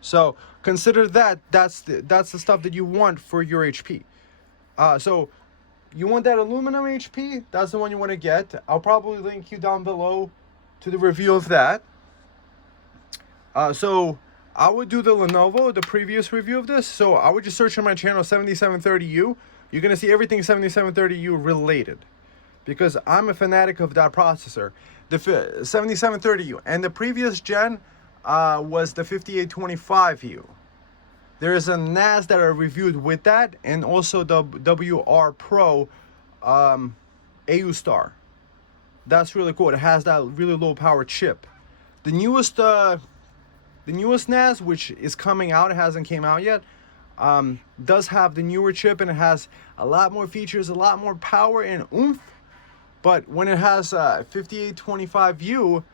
So consider that's the stuff that you want for your HP. So you want that aluminum HP, that's the one you want to get. I'll probably link you down below to the review of that. So I would do the Lenovo, the previous review of this. So I would just search on my channel 7730U. You're going to see everything 7730U related, because I'm a fanatic of that processor. The 7730U, and the previous gen was the 5825U. There is a NAS that I reviewed with that, and also the WR Pro AU Star. That's really cool. It has that really low power chip. The newest NAS, which is coming out, it hasn't came out yet, does have the newer chip, and it has a lot more features, a lot more power and oomph. But when it has 5825U,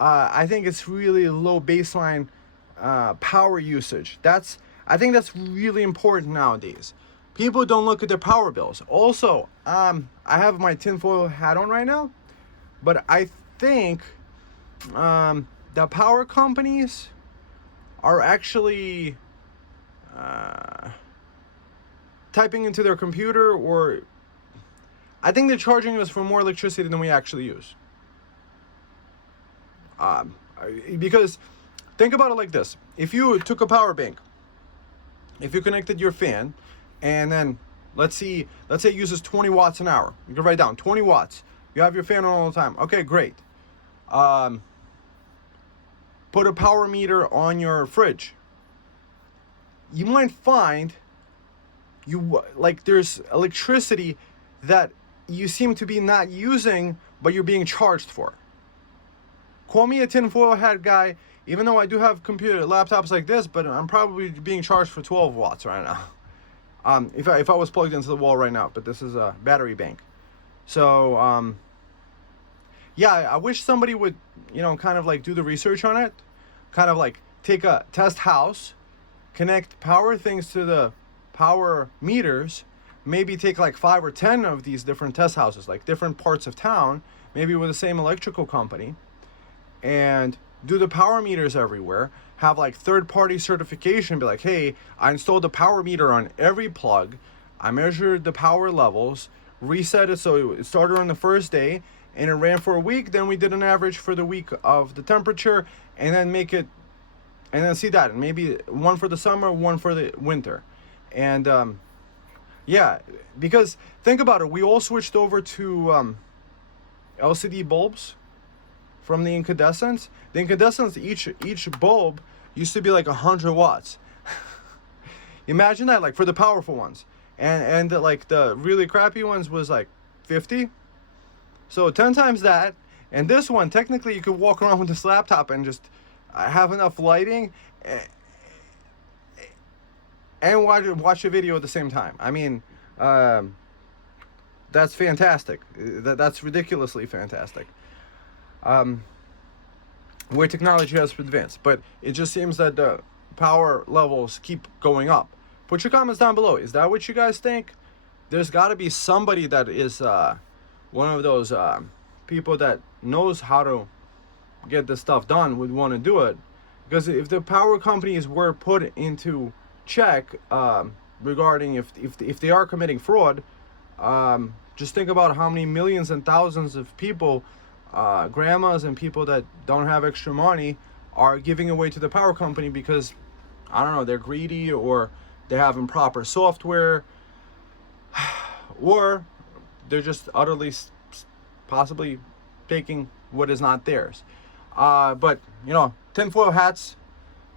I think it's really low baseline power usage. I think that's really important nowadays. People don't look at their power bills. Also, I have my tinfoil hat on right now, but I think the power companies are actually typing into their computer, or I think they're charging us for more electricity than we actually use. Because think about it like this. If you took a power bank, if you connected your fan, and then let's say it uses 20 watts an hour. You can write down 20 watts. You have your fan on all the time. Okay, great. Put a power meter on your fridge. You might find there's electricity that you seem to be not using, but you're being charged for. Call me a tinfoil hat guy, even though I do have laptops like this, but I'm probably being charged for 12 watts right now. If I was plugged into the wall right now, but this is a battery bank. So, yeah, I wish somebody would, kind of like do the research on it, kind of like take a test house, connect power things to the power meters, maybe take like 5 or 10 of these different test houses, like different parts of town, maybe with the same electrical company, and do the power meters everywhere, have like third-party certification, be like, hey, I installed the power meter on every plug, I measured the power levels, reset it so it started on the first day, and it ran for a week, then we did an average for the week of the temperature, and then and then see that, and maybe one for the summer, one for the winter. And yeah, because think about it, we all switched over to LCD bulbs from the incandescents. The incandescents, each bulb used to be like 100 watts. Imagine that, like for the powerful ones, and like the really crappy ones was like 50. So 10 times that. And this one, technically, you could walk around with this laptop and just have enough lighting and watch a video at the same time. I mean, that's fantastic. That's ridiculously fantastic. Where technology has advanced, but it just seems that the power levels keep going up. Put your comments down below. Is that what you guys think? There's got to be somebody that is one of those people that knows how to get this stuff done would want to do it, because if the power companies were put into check regarding if they are committing fraud, just think about how many millions and thousands of people, grandmas and people that don't have extra money, are giving away to the power company because, I don't know, they're greedy, or they have improper software, or they're just utterly possibly taking what is not theirs. But tinfoil hats.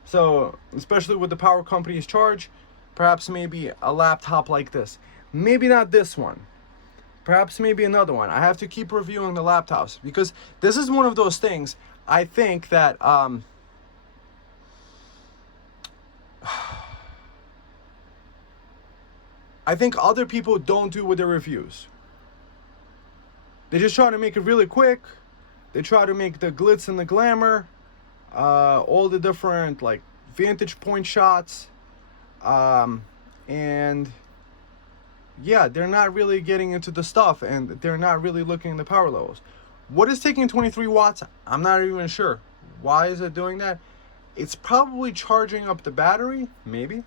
So especially with the power company's charge, perhaps maybe a laptop like this, maybe not this one, perhaps maybe another one. I have to keep reviewing the laptops, because this is one of those things I think that I think other people don't do with their reviews. They just try to make it really quick. They try to make the glitz and the glamour, all the different like vantage point shots, and yeah, they're not really getting into the stuff, and they're not really looking at the power levels. What is taking 23 watts? I'm not even sure. Why is it doing that? It's probably charging up the battery, maybe.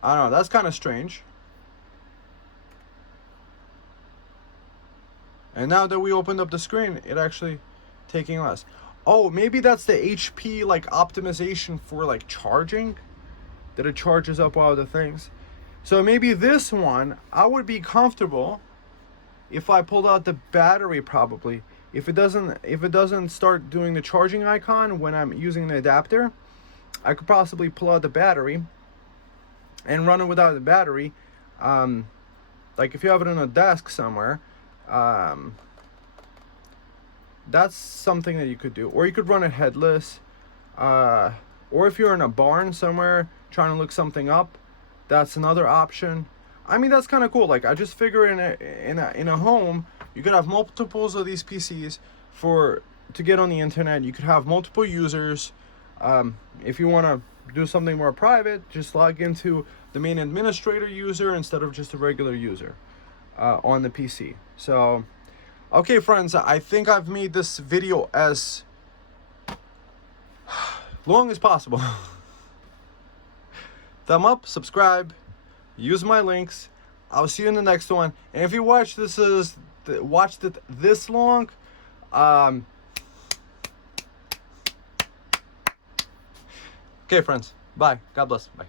I don't know, that's kind of strange. And now that we opened up the screen, it actually taking less. Oh, maybe that's the HP like optimization for like charging, that it charges up all the things. So maybe this one, I would be comfortable if I pulled out the battery probably. If it doesn't start doing the charging icon when I'm using the adapter, I could possibly pull out the battery and run it without the battery. Like if you have it on a desk somewhere, that's something that you could do. Or you could run it headless. Or if you're in a barn somewhere trying to look something up, that's another option. I mean, that's kind of cool. Like, I just figure in a home, you could have multiples of these PCs to get on the internet. You could have multiple users. If you want to do something more private, just log into the main administrator user instead of just a regular user on the PC. So, okay, friends, I think I've made this video as long as possible. Thumb up, subscribe, use my links. I'll see you in the next one. And if you watched it this long, okay, friends, bye. God bless. Bye.